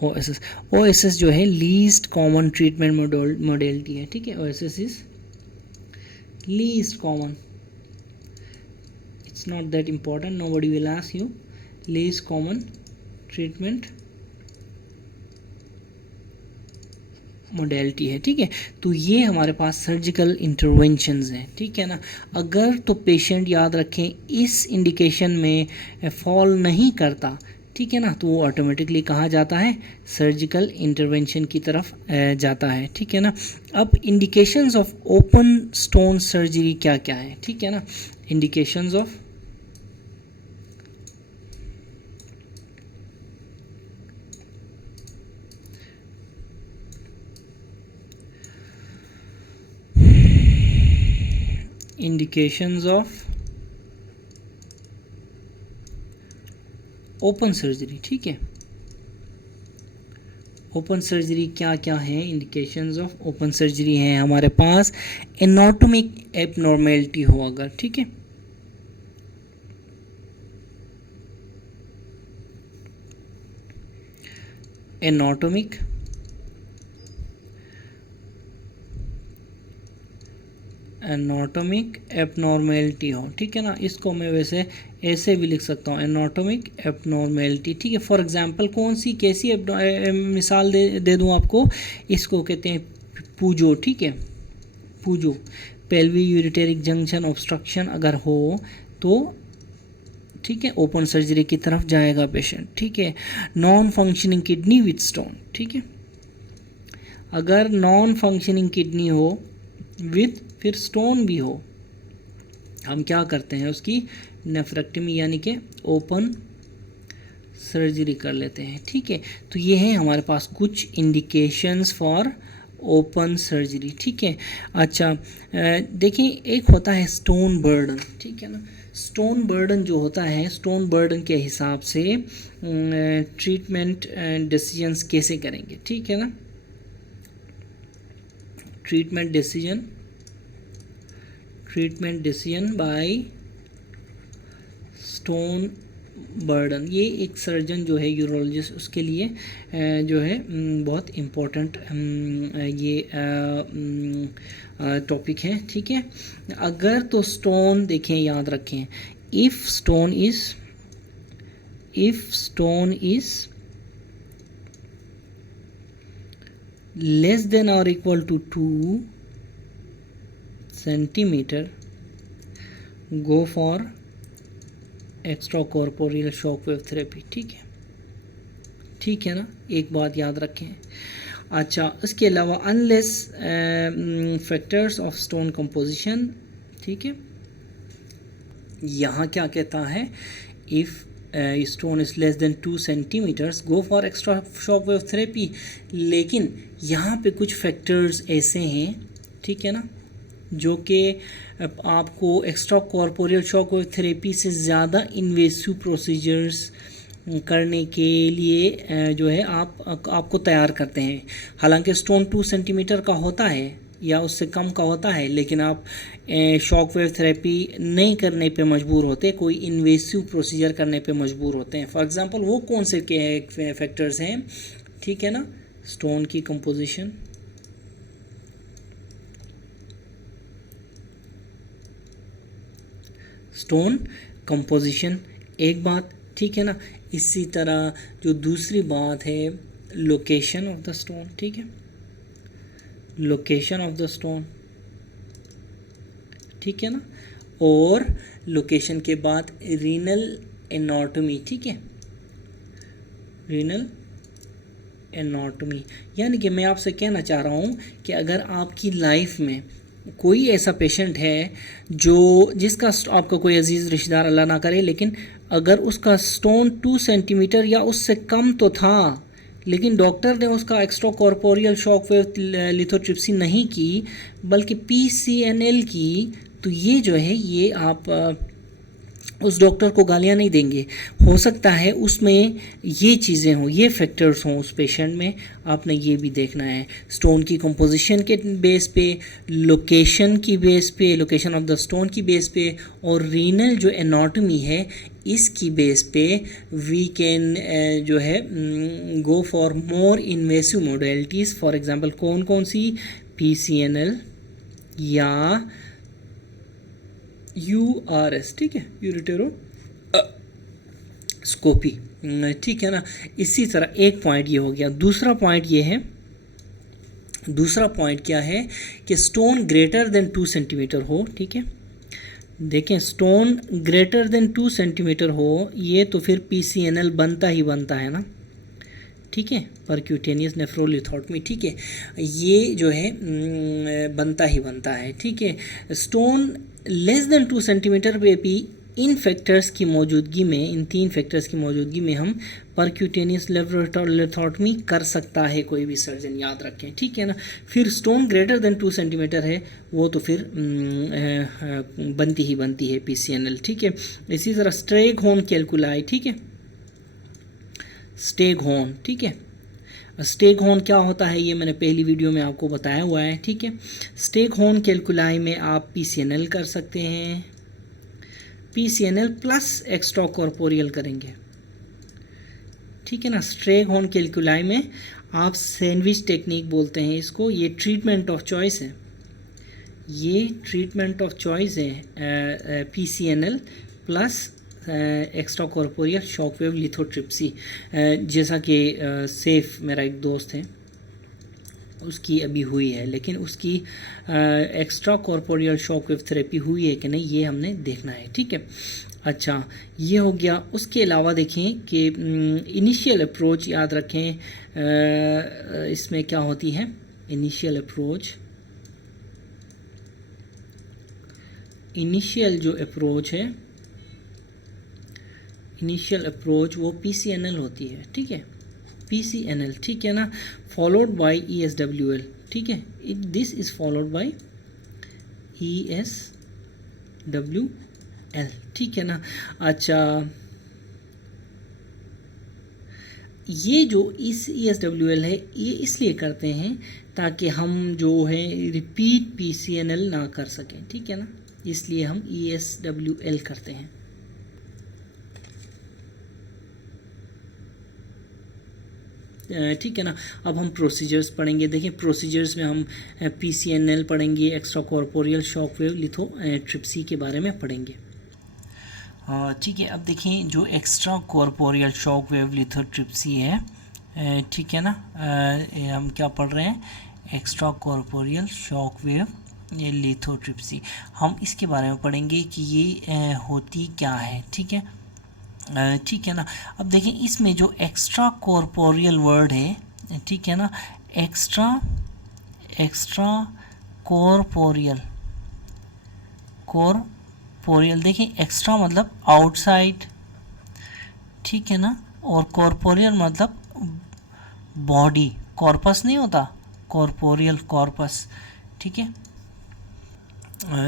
OSS जो है लीस्ट कॉमन ट्रीटमेंट मॉडलिटी है, ठीक है। OSS is least common, it's not that important, nobody will ask you, least common treatment modality है, ठीक है। तो ये हमारे पास सर्जिकल इंटरवेंशंस हैं, ठीक है ना। अगर तो पेशेंट याद रखें इस इंडिकेशन में फॉल नहीं करता, ठीक है ना, तो वो ऑटोमेटिकली कहाँ जाता है, सर्जिकल इंटरवेंशन की तरफ जाता है, ठीक है ना। अब indications of open stone surgery क्या क्या है, ठीक है ना। इंडिकेशंस ऑफ ओपन सर्जरी, ठीक है। ओपन सर्जरी क्या क्या है, इंडिकेशंस ऑफ ओपन सर्जरी है हमारे पास, एनाटॉमिक एबनॉर्मेलिटी हो अगर, ठीक है, एनाटॉमिक एबनॉर्मेलिटी हो, ठीक है ना। इसको मैं वैसे ऐसे भी लिख सकता हूँ, एनाटॉमिक एबनॉर्मेलिटी, ठीक है। फॉर एग्जांपल कौन सी कैसी मिसाल दे दूँ आपको, इसको कहते हैं पूजो, ठीक है, पूजो, पेल्वी यूरिटेरिक जंक्शन ऑब्स्ट्रक्शन अगर हो तो, ठीक है, ओपन सर्जरी की तरफ जाएगा पेशेंट, ठीक है। Non functioning kidney with stone, ठीक है, अगर नॉन फंक्शनिंग किडनी हो विथ फिर स्टोन भी हो, हम क्या करते हैं उसकी नेफ्रेक्टमी यानी कि ओपन सर्जरी कर लेते हैं, ठीक है। तो ये है हमारे पास कुछ इंडिकेशंस फॉर ओपन सर्जरी, ठीक है। अच्छा देखिए, एक होता है स्टोन बर्डन, ठीक है ना। स्टोन बर्डन जो होता है, स्टोन बर्डन के हिसाब से ट्रीटमेंट डिसीजंस कैसे करेंगे, ठीक है ना। Treatment decision by stone burden, ये एक सर्जन जो है यूरोलॉजिस्ट उसके लिए जो है बहुत इम्पोर्टेंट ये टॉपिक है, ठीक है। अगर तो स्टोन देखें, याद रखें, if stone is less than और equal to 2 centimetre, go for extracorporeal shock wave therapy, ठीक है ना। एक बात याद रखें। अच्छा, इसके अलावा unless factors of stone composition, ठीक है, यहाँ क्या कहता है, if stone is less than 2 centimetres go for extra shock wave therapy. लेकिन यहाँ पे कुछ फैक्टर्स ऐसे हैं, ठीक है ना, जो कि आपको extra corporeal shock wave therapy से ज़्यादा इन्वेसिव प्रोसीजर्स करने के लिए जो है आपको तैयार करते हैं। हालांकि स्टोन 2 सेंटीमीटर का होता है या उससे कम का होता है, लेकिन आप शॉक वेव थेरेपी नहीं करने पे मजबूर होते, कोई इन्वेसिव प्रोसीजर करने पे मजबूर होते हैं। फॉर एग्जांपल वो कौन से के फैक्टर्स हैं, ठीक है ना, स्टोन की कंपोजिशन, स्टोन कंपोजिशन एक बात, ठीक है ना। इसी तरह जो दूसरी बात है लोकेशन ऑफ द स्टोन, ठीक है, लोकेशन ऑफ द स्टोन, ठीक है ना। और लोकेशन के बाद रीनल एनाटॉमी, ठीक है, रीनल एनाटॉमी। यानी कि मैं आपसे कहना चाह रहा हूँ कि अगर आपकी लाइफ में कोई ऐसा पेशेंट है जो जिसका आपका कोई अजीज़ रिश्तेदार, अल्लाह ना करे, लेकिन अगर उसका स्टोन 2 सेंटीमीटर या उससे कम तो था, लेकिन डॉक्टर ने उसका extra corporeal shock wave lithotripsy नहीं की बल्कि PCNL की, तो ये जो है ये आप उस डॉक्टर को गालियाँ नहीं देंगे। हो सकता है उसमें ये चीज़ें हों, ये फैक्टर्स हों उस पेशेंट में, आपने ये भी देखना है। स्टोन की कंपोजिशन के बेस पे, लोकेशन की बेस पे, लोकेशन ऑफ द स्टोन की बेस पे, और रीनल जो एनाटॉमी है इसकी बेस पे वी कैन जो है go for more invasive modalities. For example कौन कौन सी, PCNL या URS, ठीक है, यूरेटेरोस्कोपी, ठीक है ना। इसी तरह एक पॉइंट ये हो गया। दूसरा पॉइंट ये है, दूसरा पॉइंट क्या है कि स्टोन ग्रेटर देन 2 सेंटीमीटर हो, ठीक है। देखें स्टोन ग्रेटर देन 2 सेंटीमीटर हो, ये तो फिर PCNL बनता ही बनता है ना, ठीक है, परक्यूटेनियस नेफ्रोलिथोटमी, ठीक है, ये जो है बनता ही बनता है, ठीक है। स्टोन लेस देन 2 सेंटीमीटर पे भी इन फैक्टर्स की मौजूदगी में, इन 3 फैक्टर्स की मौजूदगी में हम परक्यूटेनियस लिथोटमी कर सकता है कोई भी सर्जन, याद रखें, ठीक है ना। फिर स्टोन ग्रेटर देन 2 सेंटीमीटर है वो तो फिर बनती ही बनती है PCNL, ठीक है। इसी तरह स्ट्रेग होर्न कैलकुलाई, ठीक है, स्टेग हॉर्न, ठीक है। स्टेग हॉर्न क्या होता है ये मैंने पहली वीडियो में आपको बताया हुआ है, ठीक है। स्टेग हॉर्न कैलकुलाई में आप PCNL कर सकते हैं, PCNL प्लस एक्स्ट्रा कॉर्पोरियल करेंगे, ठीक है ना। स्टेग हॉर्न कैलकुलाई में आप सैंडविच टेक्निक बोलते हैं इसको, ये ट्रीटमेंट ऑफ चॉइस है, ये ट्रीटमेंट ऑफ चॉइस है, PCNL plus extra corporeal shock wave lithotripsy. जैसा कि सेफ मेरा एक दोस्त है उसकी अभी हुई है, लेकिन उसकी extra corporeal shock wave therapy हुई है कि नहीं ये हमने देखना है, ठीक है। अच्छा ये हो गया। उसके अलावा देखें कि इनिशियल अप्रोच याद रखें, इसमें क्या होती है इनिशियल अप्रोच, इनिशियल जो अप्रोच है, इनिशियल अप्रोच वो PCNL होती है, ठीक है, PCNL, ठीक है ना, फॉलोड बाय ESWL, ठीक है, this is followed by ESWL, ठीक है ना। अच्छा ये जो इस ESWL है ये इसलिए करते हैं ताकि हम जो है रिपीट PCNL ना कर सकें, ठीक है ना, इसलिए हम ESWL करते हैं। ठीक है ना। अब हम प्रोसीजर्स पढ़ेंगे। देखिए प्रोसीजर्स में हम PCNL पढ़ेंगे, extra corporeal shock wave lithotripsy के बारे में पढ़ेंगे, ठीक है। अब देखें जो extra corporeal shock wave lithotripsy है, ठीक है ना, हम क्या पढ़ रहे हैं, extracorporeal shock wave lithotripsy. हम इसके बारे में पढ़ेंगे कि ये होती क्या है, ठीक है, ठीक है ना। अब देखें इसमें जो एक्स्ट्रा कॉर्पोरियल वर्ड है, ठीक है ना, एक्स्ट्रा कॉर्पोरियल देखें एक्स्ट्रा मतलब आउटसाइड, ठीक है ना। और कॉर्पोरियल मतलब बॉडी, कॉर्पस नहीं होता, कॉर्पोरियल कॉर्पस, ठीक है।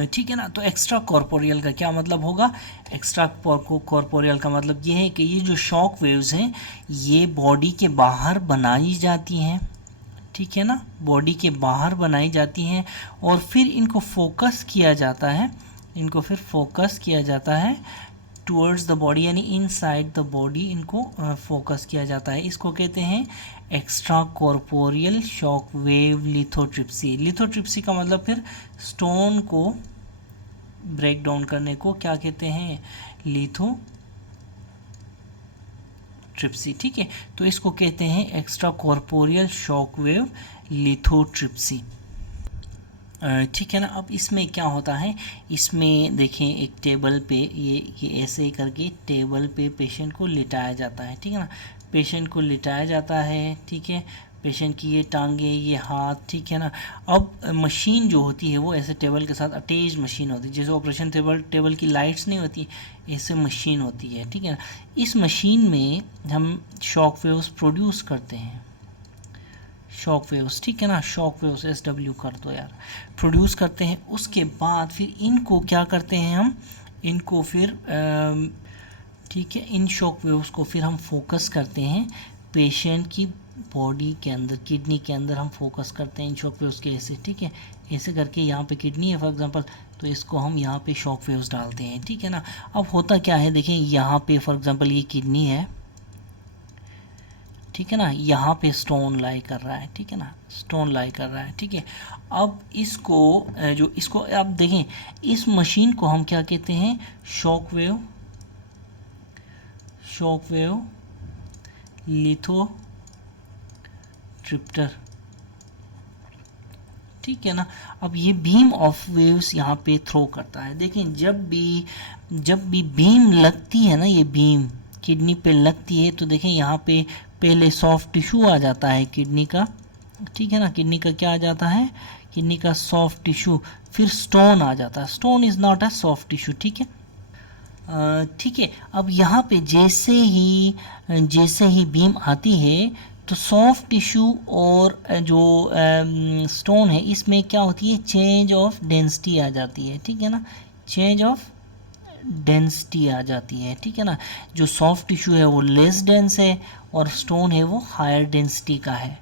ठीक है ना। तो एक्स्ट्रा कॉर्पोरियल का क्या मतलब होगा? एक्स्ट्रा कॉर्पोरियल का मतलब ये है कि ये जो शॉक वेव्स हैं ये बॉडी के बाहर बनाई जाती हैं, ठीक है ना, बॉडी के बाहर बनाई जाती हैं और फिर इनको फोकस किया जाता है, इनको फिर फोकस किया जाता है टूवर्ड्स द बॉडी, यानी इनसाइड द बॉडी इनको फोकस किया जाता है। इसको कहते हैं extracorporeal shock wave lithotripsy. Lithotripsy का मतलब फिर स्टोन को ब्रेक डाउन करने को क्या कहते हैं? लिथोट्रिप्सी, ठीक है। तो इसको कहते हैं extracorporeal shock wave lithotripsy, ठीक है ना। अब इसमें क्या होता है, इसमें देखें एक टेबल पे ये ऐसे ही करके टेबल पे पेशेंट को लिटाया जाता है, ठीक है ना, पेशेंट को लिटाया जाता है, ठीक है। पेशेंट की ये टांगे, ये हाथ, ठीक है ना। अब मशीन जो होती है वो ऐसे टेबल के साथ अटैच्ड मशीन होती है, जैसे ऑपरेशन टेबल की लाइट्स नहीं होती, ऐसे मशीन होती है, ठीक है ना। इस मशीन में हम शॉक वेव्स प्रोड्यूस करते हैं, शॉक वेव्स, ठीक है ना, शॉक वेव्स SW कर दो यार, प्रोड्यूस करते हैं। उसके बाद फिर इनको क्या करते हैं हम, इनको फिर ठीक है, इन शॉक वेव्स को फिर हम फोकस करते हैं पेशेंट की बॉडी के अंदर, किडनी के अंदर हम फोकस करते हैं इन शॉक वेव्स के ऐसे, ठीक है, ऐसे करके यहाँ पे किडनी है फॉर एग्जांपल, तो इसको हम यहाँ पे शॉक वेव्स डालते हैं, ठीक है ना। अब होता क्या है, देखें यहाँ पे फॉर एग्जांपल ये किडनी है, ठीक है ना, यहाँ पे स्टोन लाई कर रहा है, ठीक है ना, स्टोन लाई कर रहा है, ठीक है। अब इसको जो इसको आप देखें, इस मशीन को हम क्या कहते हैं? शॉक वेव लिथोट्रिप्टर, ठीक है ना। अब ये बीम ऑफ वेव्स यहाँ पे थ्रो करता है। देखें जब भी बीम लगती है ना, ये बीम किडनी पे लगती है, तो देखें यहाँ पे पहले सॉफ्ट टिश्यू आ जाता है किडनी का, ठीक है ना, किडनी का क्या आ जाता है? किडनी का सॉफ्ट टिश्यू, फिर स्टोन आ जाता है। Stone is not a soft tissue, ठीक है, ठीक है। अब यहाँ पे जैसे ही बीम आती है तो सॉफ्ट टिश्यू और जो स्टोन है इसमें क्या होती है? चेंज ऑफ डेंसिटी आ जाती है, ठीक है ना, चेंज ऑफ डेंसिटी आ जाती है, ठीक है ना। जो सॉफ्ट टिश्यू है वो लेस डेंस है और स्टोन है वो हायर डेंसिटी का है,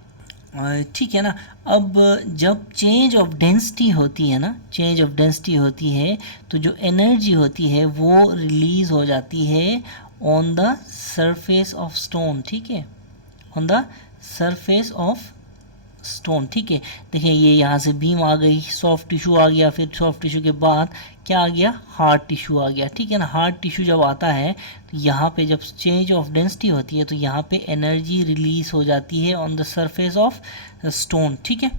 ठीक है ना। अब जब चेंज ऑफ डेंसिटी होती है ना, चेंज ऑफ डेंसिटी होती है तो जो एनर्जी होती है वो रिलीज हो जाती है on the surface of stone, ठीक है, on the surface of stone, ठीक है। देखिए ये यहाँ से बीम आ गई, सॉफ्ट टिश्यू आ गया, फिर सॉफ्ट टिश्यू के बाद क्या आ गया? हार्ड टिश्यू आ गया, ठीक है ना। हार्ड टिश्यू जब आता है तो यहाँ पे जब चेंज ऑफ डेंसिटी होती है तो यहाँ पे एनर्जी रिलीज हो जाती है on the surface of stone, ठीक है,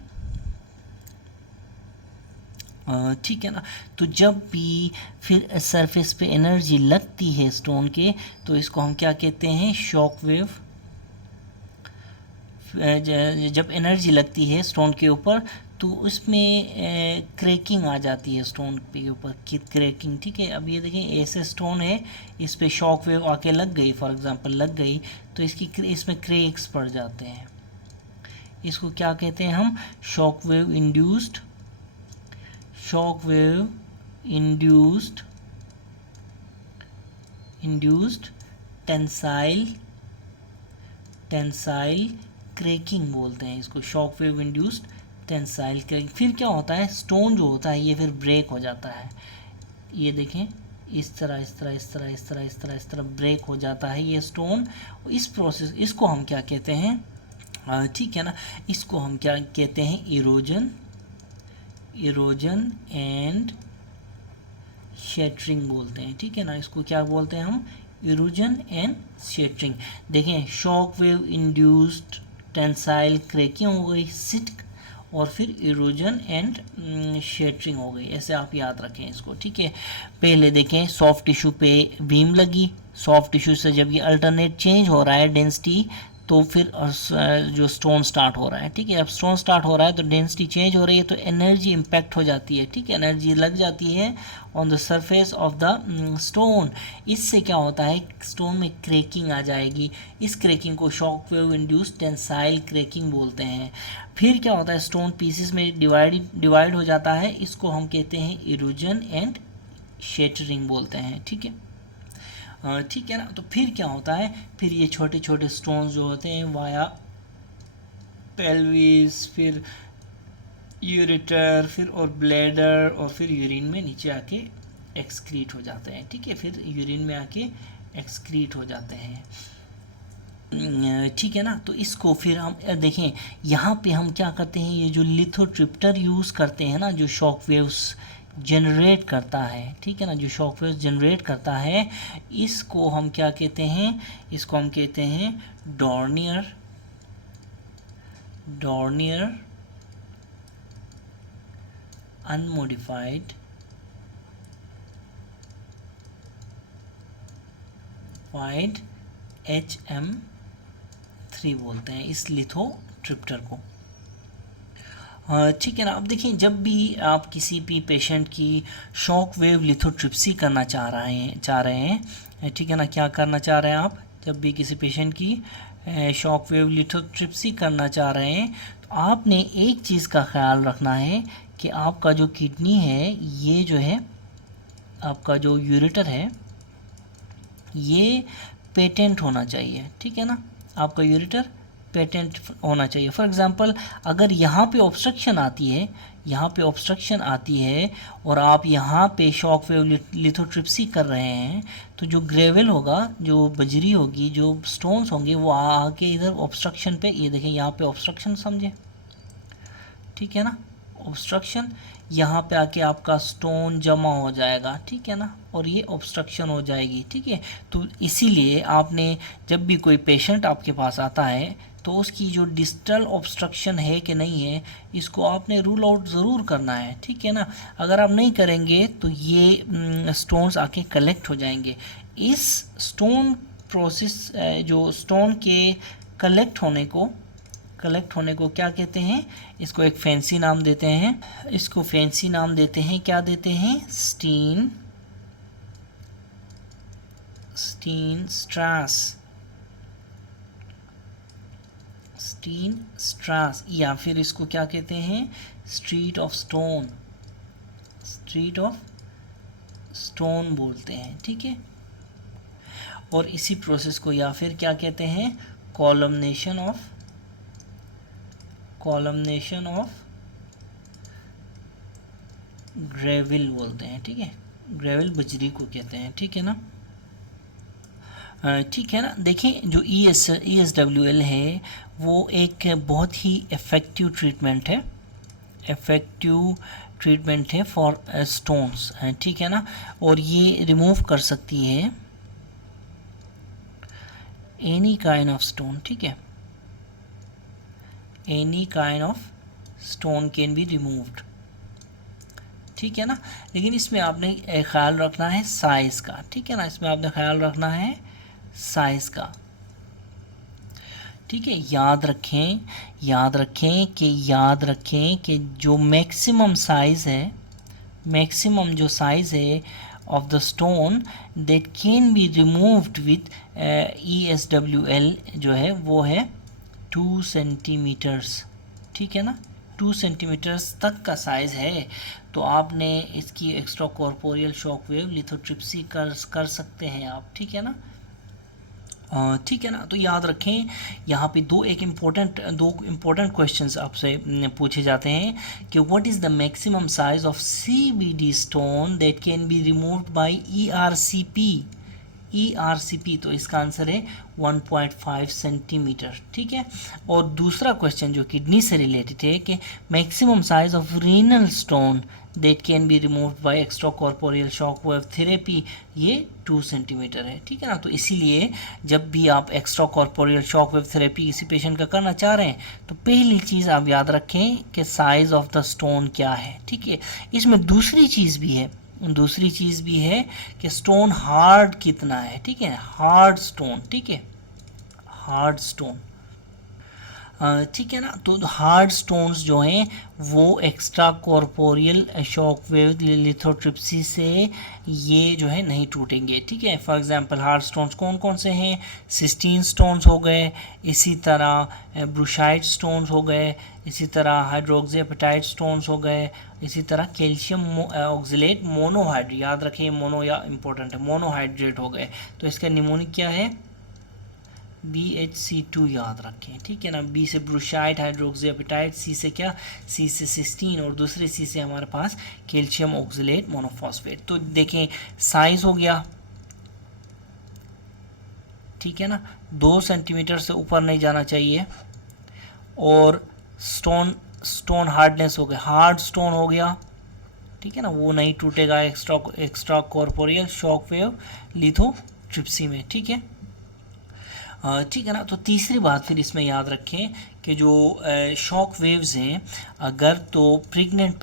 ठीक है ना। तो जब भी फिर सरफेस पे एनर्जी लगती है स्टोन के तो इसको हम क्या कहते हैं? Shock wave. जब एनर्जी लगती है स्टोन के ऊपर तो उसमें क्रैकिंग आ जाती है स्टोन के ऊपर, क्रैकिंग, ठीक है। अब ये देखें ऐसे स्टोन है, इस पे शॉक वेव आके लग गई, फॉर एग्जांपल लग गई, तो इसमें क्रैक्स पड़ जाते हैं। इसको क्या कहते हैं हम? Shock wave induced tensile cracking बोलते हैं इसको, shock wave induced tensile cracking. फिर क्या होता है? स्टोन जो होता है ये फिर ब्रेक हो जाता है, ये देखें इस तरह ब्रेक हो जाता है ये स्टोन। इस प्रोसेस, इसको हम क्या कहते हैं? ठीक है ना, इसको हम क्या कहते हैं? इरोजन एंड शेटरिंग बोलते हैं, ठीक है ना। इसको क्या बोलते हैं हम? Erosion and shattering. देखें shock wave induced tensile cracking हो गई, सिट, और फिर इरोजन एंड शेटरिंग हो गई, ऐसे आप याद रखें इसको, ठीक है। पहले देखें सॉफ्ट टिश्यू पे बीम लगी, सॉफ्ट टिश्यू से जब ये अल्टरनेट चेंज हो रहा है डेंसिटी तो फिर जो स्टोन स्टार्ट हो रहा है, ठीक है, अब स्टोन स्टार्ट हो रहा है तो डेंसिटी चेंज हो रही है, तो एनर्जी इम्पैक्ट हो जाती है, ठीक है, एनर्जी लग जाती है on the surface of the stone. इससे क्या होता है, स्टोन में क्रैकिंग आ जाएगी। इस क्रैकिंग को shock wave induced tensile cracking बोलते हैं। फिर क्या होता है, स्टोन पीसेस में डिवाइड हो जाता है, इसको हम कहते हैं इरोजन एंड शेटरिंग बोलते हैं, ठीक है। ठीक है ना। तो फिर क्या होता है, फिर ये छोटे छोटे स्टोन्स जो होते हैं वाया पेल्विस, फिर यूरेटर, फिर और ब्लैडर, और फिर यूरिन में नीचे आके एक्सक्रीट हो जाते हैं, ठीक है, फिर यूरिन में आके एक्सक्रीट हो जाते हैं, ठीक है ना। तो इसको फिर हम देखें, यहाँ पे हम क्या करते हैं, ये जो लिथोट्रिप्टर यूज़ करते हैं ना, जो शॉक वेव्स जनरेट करता है, ठीक है ना, जो शॉक वेव्स जनरेट करता है, इसको हम क्या कहते हैं, इसको हम कहते हैं डॉर्नियर अनमोडिफाइड HM3 बोलते हैं इस लिथोट्रिप्टर को। ठीक है ना। अब देखिए, जब भी आप किसी भी पेशेंट की शॉक वेव लिथोट्रिप्सी करना चाह रहे हैं, ठीक है ना, क्या करना चाह रहे हैं आप, जब भी किसी पेशेंट की शॉक वेव लिथोट्रिप्सी करना चाह रहे हैं, तो आपने एक चीज़ का ख्याल रखना है कि आपका जो किडनी है, ये जो है आपका जो यूरेटर है, ये पेटेंट होना चाहिए, ठीक है ना, आपका यूरेटर पेटेंट होना चाहिए। फॉर एग्जांपल, अगर यहाँ पे ऑब्स्ट्रक्शन आती है और आप यहाँ पे शॉक वेव लिथोट्रिप्सी कर रहे हैं, तो जो ग्रेवल होगा, जो बजरी होगी, जो स्टोन्स होंगे, वो आके इधर ऑब्स्ट्रक्शन पे, ये देखें यहाँ पे ऑब्स्ट्रक्शन समझे, ठीक है ना, ऑब्स्ट्रक्शन, यहाँ पे आके आपका स्टोन जमा हो जाएगा, ठीक है ना, और ये ऑब्स्ट्रक्शन हो जाएगी, ठीक है। तो इसीलिए आपने, जब भी कोई पेशेंट आपके पास आता है, तो उसकी जो डिस्टल ऑब्स्ट्रक्शन है कि नहीं है, इसको आपने रूल आउट ज़रूर करना है, ठीक है ना। अगर आप नहीं करेंगे तो ये स्टोन्स आके कलेक्ट हो जाएंगे। इस स्टोन प्रोसेस, जो स्टोन के कलेक्ट होने को क्या कहते हैं, इसको एक फैंसी नाम देते हैं, क्या देते हैं, स्टीन स्ट्रास, या फिर इसको क्या कहते हैं, स्ट्रीट ऑफ स्टोन बोलते हैं, ठीक है। और इसी प्रोसेस को या फिर क्या कहते हैं, कॉलमनेशन ऑफ ग्रेविल बोलते हैं, ठीक है, ग्रेविल बजरी को कहते हैं, ठीक है ना। ठीक है ना। देखें, जो ESWL है, वो एक बहुत ही इफ़ेक्टिव ट्रीटमेंट है फॉर स्टोन्स, ठीक है ना, और ये रिमूव कर सकती है एनी काइंड ऑफ स्टोन, ठीक है, any kind of stone can be removed, ठीक है ना। लेकिन इसमें आपने ख्याल रखना है साइज़ का, ठीक है ना, इसमें आपने ख्याल रखना है साइज़ का, ठीक है। याद रखें कि जो मैक्सिमम जो साइज़ है of the stone that can be removed with ESWL जो है, वो है 2 सेंटीमीटर्स, ठीक है ना, 2 सेंटीमीटर्स तक का साइज़ है। तो आपने इसकी extra corporeal shock wave lithotripsy कर सकते हैं आप, ठीक है ना। ठीक है ना। तो याद रखें, यहाँ पे दो इम्पोर्टेंट क्वेश्चंस आपसे पूछे जाते हैं कि what is the maximum size of CBD stone that can be removed by ERCP, तो इसका आंसर है 1.5 सेंटीमीटर, ठीक है। और दूसरा क्वेश्चन जो किडनी से रिलेटेड है कि maximum size of renal stone that can be removed by extracorporeal shock wave therapy, ये 2 सेंटीमीटर है, ठीक है ना। तो इसीलिए जब भी आप extra corporeal shock wave therapy किसी पेशेंट का करना चाह रहे हैं, तो पहली चीज़ आप याद रखें कि साइज़ ऑफ द स्टोन क्या है, ठीक है। इसमें दूसरी चीज़ भी है कि स्टोन हार्ड कितना है, ठीक है, हार्ड स्टोन, ठीक है, हार्ड स्टोन ठीक है ना। तो हार्ड स्टोन्स जो हैं वो extra corporeal shock wave lithotripsy से ये जो है नहीं टूटेंगे, ठीक है। फॉर एग्जांपल हार्ड स्टोन्स कौन कौन से हैं, सिस्टीन स्टोन्स हो गए, इसी तरह ब्रूशाइट स्टोन्स हो गए, इसी तरह हाइड्रोक्सीएपेटाइट स्टोन्स हो गए, इसी तरह कैल्शियम ऑक्सलेट मोनोहाइड्रेट, याद रखिए मोनो या इंपॉर्टेंट है, मोनोहाइड्रेट हो गए। तो इसका निमोनिक क्या है, BHC2 याद रखें, ठीक है ना। बी से ब्रूशाइट हाइड्रोक्सीएपेटाइट, सी से क्या, सी से सिस्टीन, और दूसरे सी से हमारे पास कैल्शियम ऑक्सलेट मोनोफॉस्फेट। तो देखें साइज हो गया, ठीक है ना, 2 सेंटीमीटर से ऊपर नहीं जाना चाहिए, और स्टोन हार्डनेस हो गया, हार्ड स्टोन हो गया, ठीक है ना, वो नहीं टूटेगा extra corporeal shock wave lithotripsy में, ठीक है। ठीक है ना। तो तीसरी बात फिर इसमें याद रखें कि जो शॉक वेव्स हैं, अगर तो प्रेग्नेंट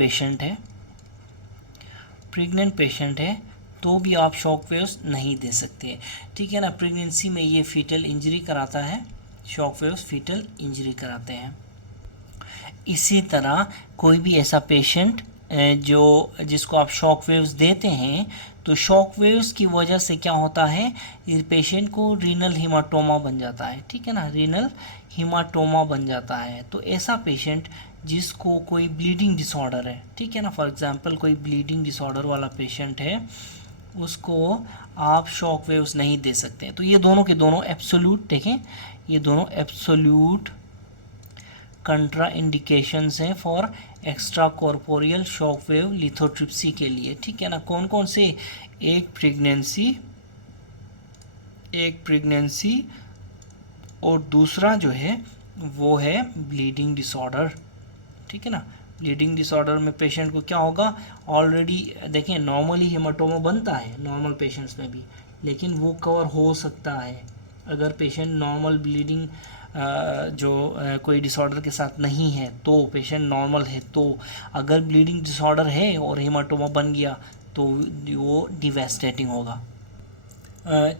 पेशेंट है तो भी आप शॉक वेव्स नहीं दे सकते, ठीक है ना। प्रेगनेंसी में ये फीटल इंजरी कराता है, शॉक वेव्स फीटल इंजरी कराते हैं। इसी तरह कोई भी ऐसा पेशेंट जिसको आप शॉक वेव्स देते हैं, तो शॉक वेव्स की वजह से क्या होता है, इस पेशेंट को रीनल हीमाटोमा बन जाता है, ठीक है ना, रीनल हीमाटोमा बन जाता है। तो ऐसा पेशेंट जिसको कोई ब्लीडिंग डिसऑर्डर है, ठीक है ना, फॉर एग्जांपल कोई ब्लीडिंग डिसऑर्डर वाला पेशेंट है, उसको आप शॉक वेव्स नहीं दे सकते। तो ये दोनों के दोनों एब्सोल्यूट, देखें ये दोनों एब्सोल्यूट कंट्रा इंडिकेशंस हैं for extracorporeal shock wave lithotripsy के लिए, ठीक है ना। कौन कौन से, एक प्रेगनेंसी और दूसरा जो है वो है ब्लीडिंग डिसऑर्डर, ठीक है ना। ब्लीडिंग डिसऑर्डर में पेशेंट को क्या होगा, ऑलरेडी देखें नॉर्मली हेमाटोमा बनता है नॉर्मल पेशेंट्स में भी, लेकिन वो कवर हो सकता है अगर पेशेंट नॉर्मल ब्लीडिंग कोई डिसऑर्डर के साथ नहीं है, तो पेशेंट नॉर्मल है, तो अगर ब्लीडिंग डिसऑर्डर है और हेमाटोमा बन गया तो वो डिवास्टेटिंग होगा,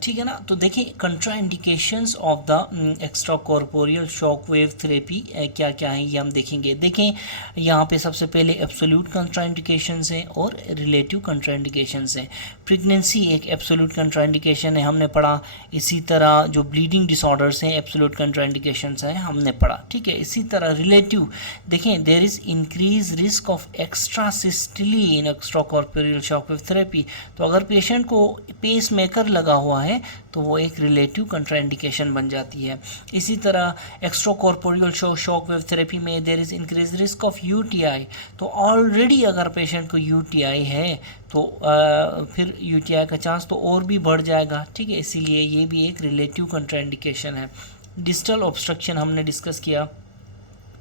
ठीक है ना। तो देखिए contraindications of the extracorporeal shock wave therapy क्या क्या है ये हम देखेंगे। देखें यहाँ पे सबसे पहले एब्सोल्यूट कंट्रा इंडिकेशंस हैं और रिलेटिव कंट्रा इंडिकेशंस हैं। प्रेगनेंसी एक एब्सोल्यूट कंट्रा इंडिकेशन है, हमने पढ़ा। इसी तरह जो ब्लीडिंग डिसऑर्डर्स हैं एब्सोल्यूट कंट्रा इंडिकेशंस हैं, हमने पढ़ा, ठीक है। इसी तरह रिलेटिव, देखें there is increase risk of extrasystole in extracorporeal shock wave therapy. तो अगर पेशेंट को पेस मेकर लगा हुआ है तो वो एक रिलेटिव कंट्राइंडिकेशन बन जाती है। इसी तरह extracorporeal shock wave therapy में there is increase risk of UTI. तो ऑलरेडी अगर पेशेंट को यूटीआई है तो फिर यूटीआई का चांस तो और भी बढ़ जाएगा, ठीक है। इसीलिए ये भी एक रिलेटिव कंट्राइंडिकेशन है। डिस्टल ऑब्स्ट्रक्शन हमने डिस्कस किया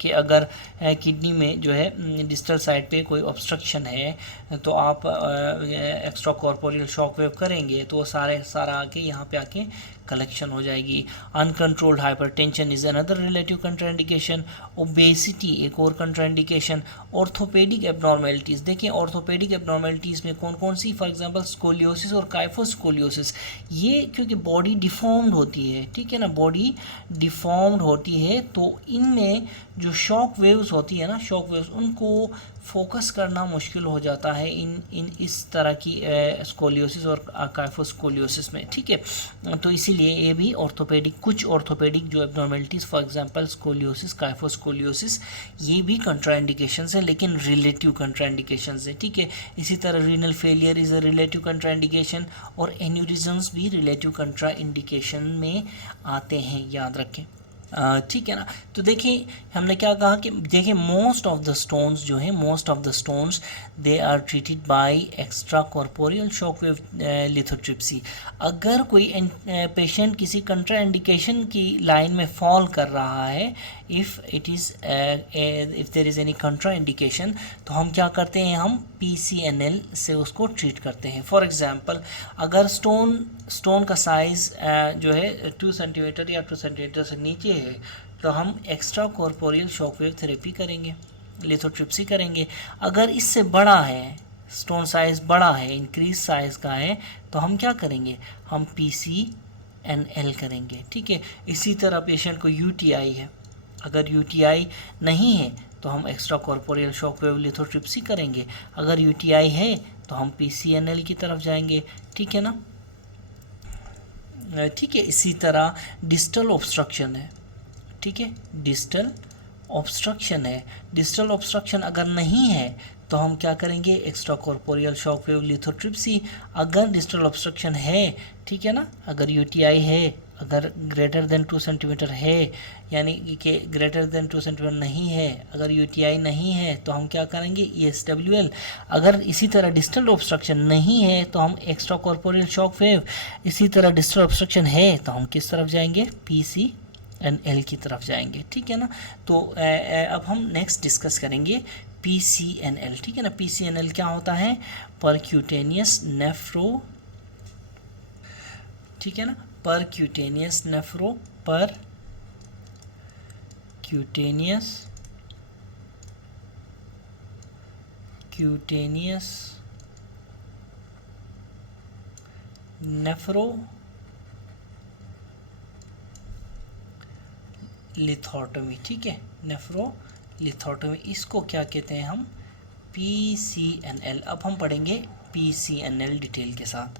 कि अगर किडनी में जो है डिस्टल साइड पे कोई ऑब्स्ट्रक्शन है तो आप एक्स्ट्रा कॉर्पोरियल शॉक वेव करेंगे तो सारा आके यहाँ पे आके कलेक्शन हो जाएगी। Uncontrolled hypertension is another relative contraindication. Obesity एक और कंट्राइंडिकेशन। ऑर्थोपेडिक एब्नॉर्मेलिटीज़, देखिए ऑर्थोपेडिक एब्नॉर्मेलिटीज़ में कौन कौन सी, फॉर एग्जांपल स्कोलियोसिस और काइफोस्कोलियोसिस। ये क्योंकि बॉडी डिफॉर्म्ड होती है, ठीक है ना, बॉडी डिफॉर्म्ड होती है, तो इनमें जो शॉक वेव्स होती है ना, शॉक वेव्स उनको फोकस करना मुश्किल हो जाता है इस तरह की स्कोलियोसिस और काइफोस्कोलियोसिस में, ठीक है। तो इसीलिए ये भी कुछ ऑर्थोपेडिक जो एब्नॉर्मेलिटीज़, फॉर एग्जांपल स्कोलियोसिस, काइफोस्कोलियोसिस, ये भी कंट्राइंडिकेशंस है, लेकिन रिलेटिव कंट्राइंडिकेशंस है, ठीक है। इसी तरह renal failure is a relative contraindication, और एन्यूरिज्म्स भी रिलेटिव कंट्राइंडिकेशन में आते हैं, याद रखें, ठीक है ना। तो देखिए हमने क्या कहा कि देखिए most of the stones they are treated by extracorporeal shock wave lithotripsy. अगर कोई पेशेंट किसी कंट्रा इंडिकेशन की लाइन में फॉल कर रहा है, if there is any contraindication, तो हम क्या करते हैं, हम PCNL से उसको ट्रीट करते हैं। फॉर एग्जांपल अगर स्टोन का साइज़ जो है 2 सेंटीमीटर या 2 सेंटीमीटर से नीचे है, तो हम extra corporeal shock wave therapy करेंगे, लिथोट्रिप्सी करेंगे। अगर इससे बड़ा है, स्टोन साइज़ बड़ा है, इंक्रीज साइज़ का है, तो हम क्या करेंगे, हम PCNL करेंगे, ठीक है। इसी तरह पेशेंट को UTI है, अगर यूटीआई नहीं है तो हम extra corporeal shock wave lithotripsy करेंगे, अगर यूटीआई है तो हम पीसीएनएल की तरफ जाएंगे, ठीक है ना। ठीक है, इसी तरह डिस्टल ऑब्स्ट्रक्शन है, ठीक है, डिस्टल ऑब्स्ट्रक्शन है। डिस्टल ऑब्स्ट्रक्शन अगर नहीं है तो हम क्या करेंगे, extra corporeal shock wave lithotripsy. अगर डिस्टल ऑब्स्ट्रक्शन है, ठीक है ना, अगर यूटीआई है, अगर ग्रेटर देन 2 सेंटीमीटर है, यानी कि ग्रेटर देन 2 सेंटीमीटर नहीं है, अगर यूटीआई नहीं है तो हम क्या करेंगे, ESWL। अगर इसी तरह डिस्टल ऑब्स्ट्रक्शन नहीं है तो हम एक्स्ट्रा कॉर्पोरियल शॉक वेव। इसी तरह डिस्टल ऑब्स्ट्रक्शन है तो हम किस तरफ जाएंगे, PCNL की तरफ जाएंगे, ठीक है ना। तो अब हम नेक्स्ट डिस्कस करेंगे PCNL, ठीक है ना। PCNL क्या होता है, परक्यूटेनियस नेफ्रो, ठीक है ना, परक्यूटेनियस नेफ्रो, परक्यूटेनियस नेफ्रो लिथोटमी, ठीक है, नेफ्रोलिथोटमी, इसको क्या कहते हैं हम, PCNL। अब हम पढ़ेंगे PCNL डिटेल के साथ।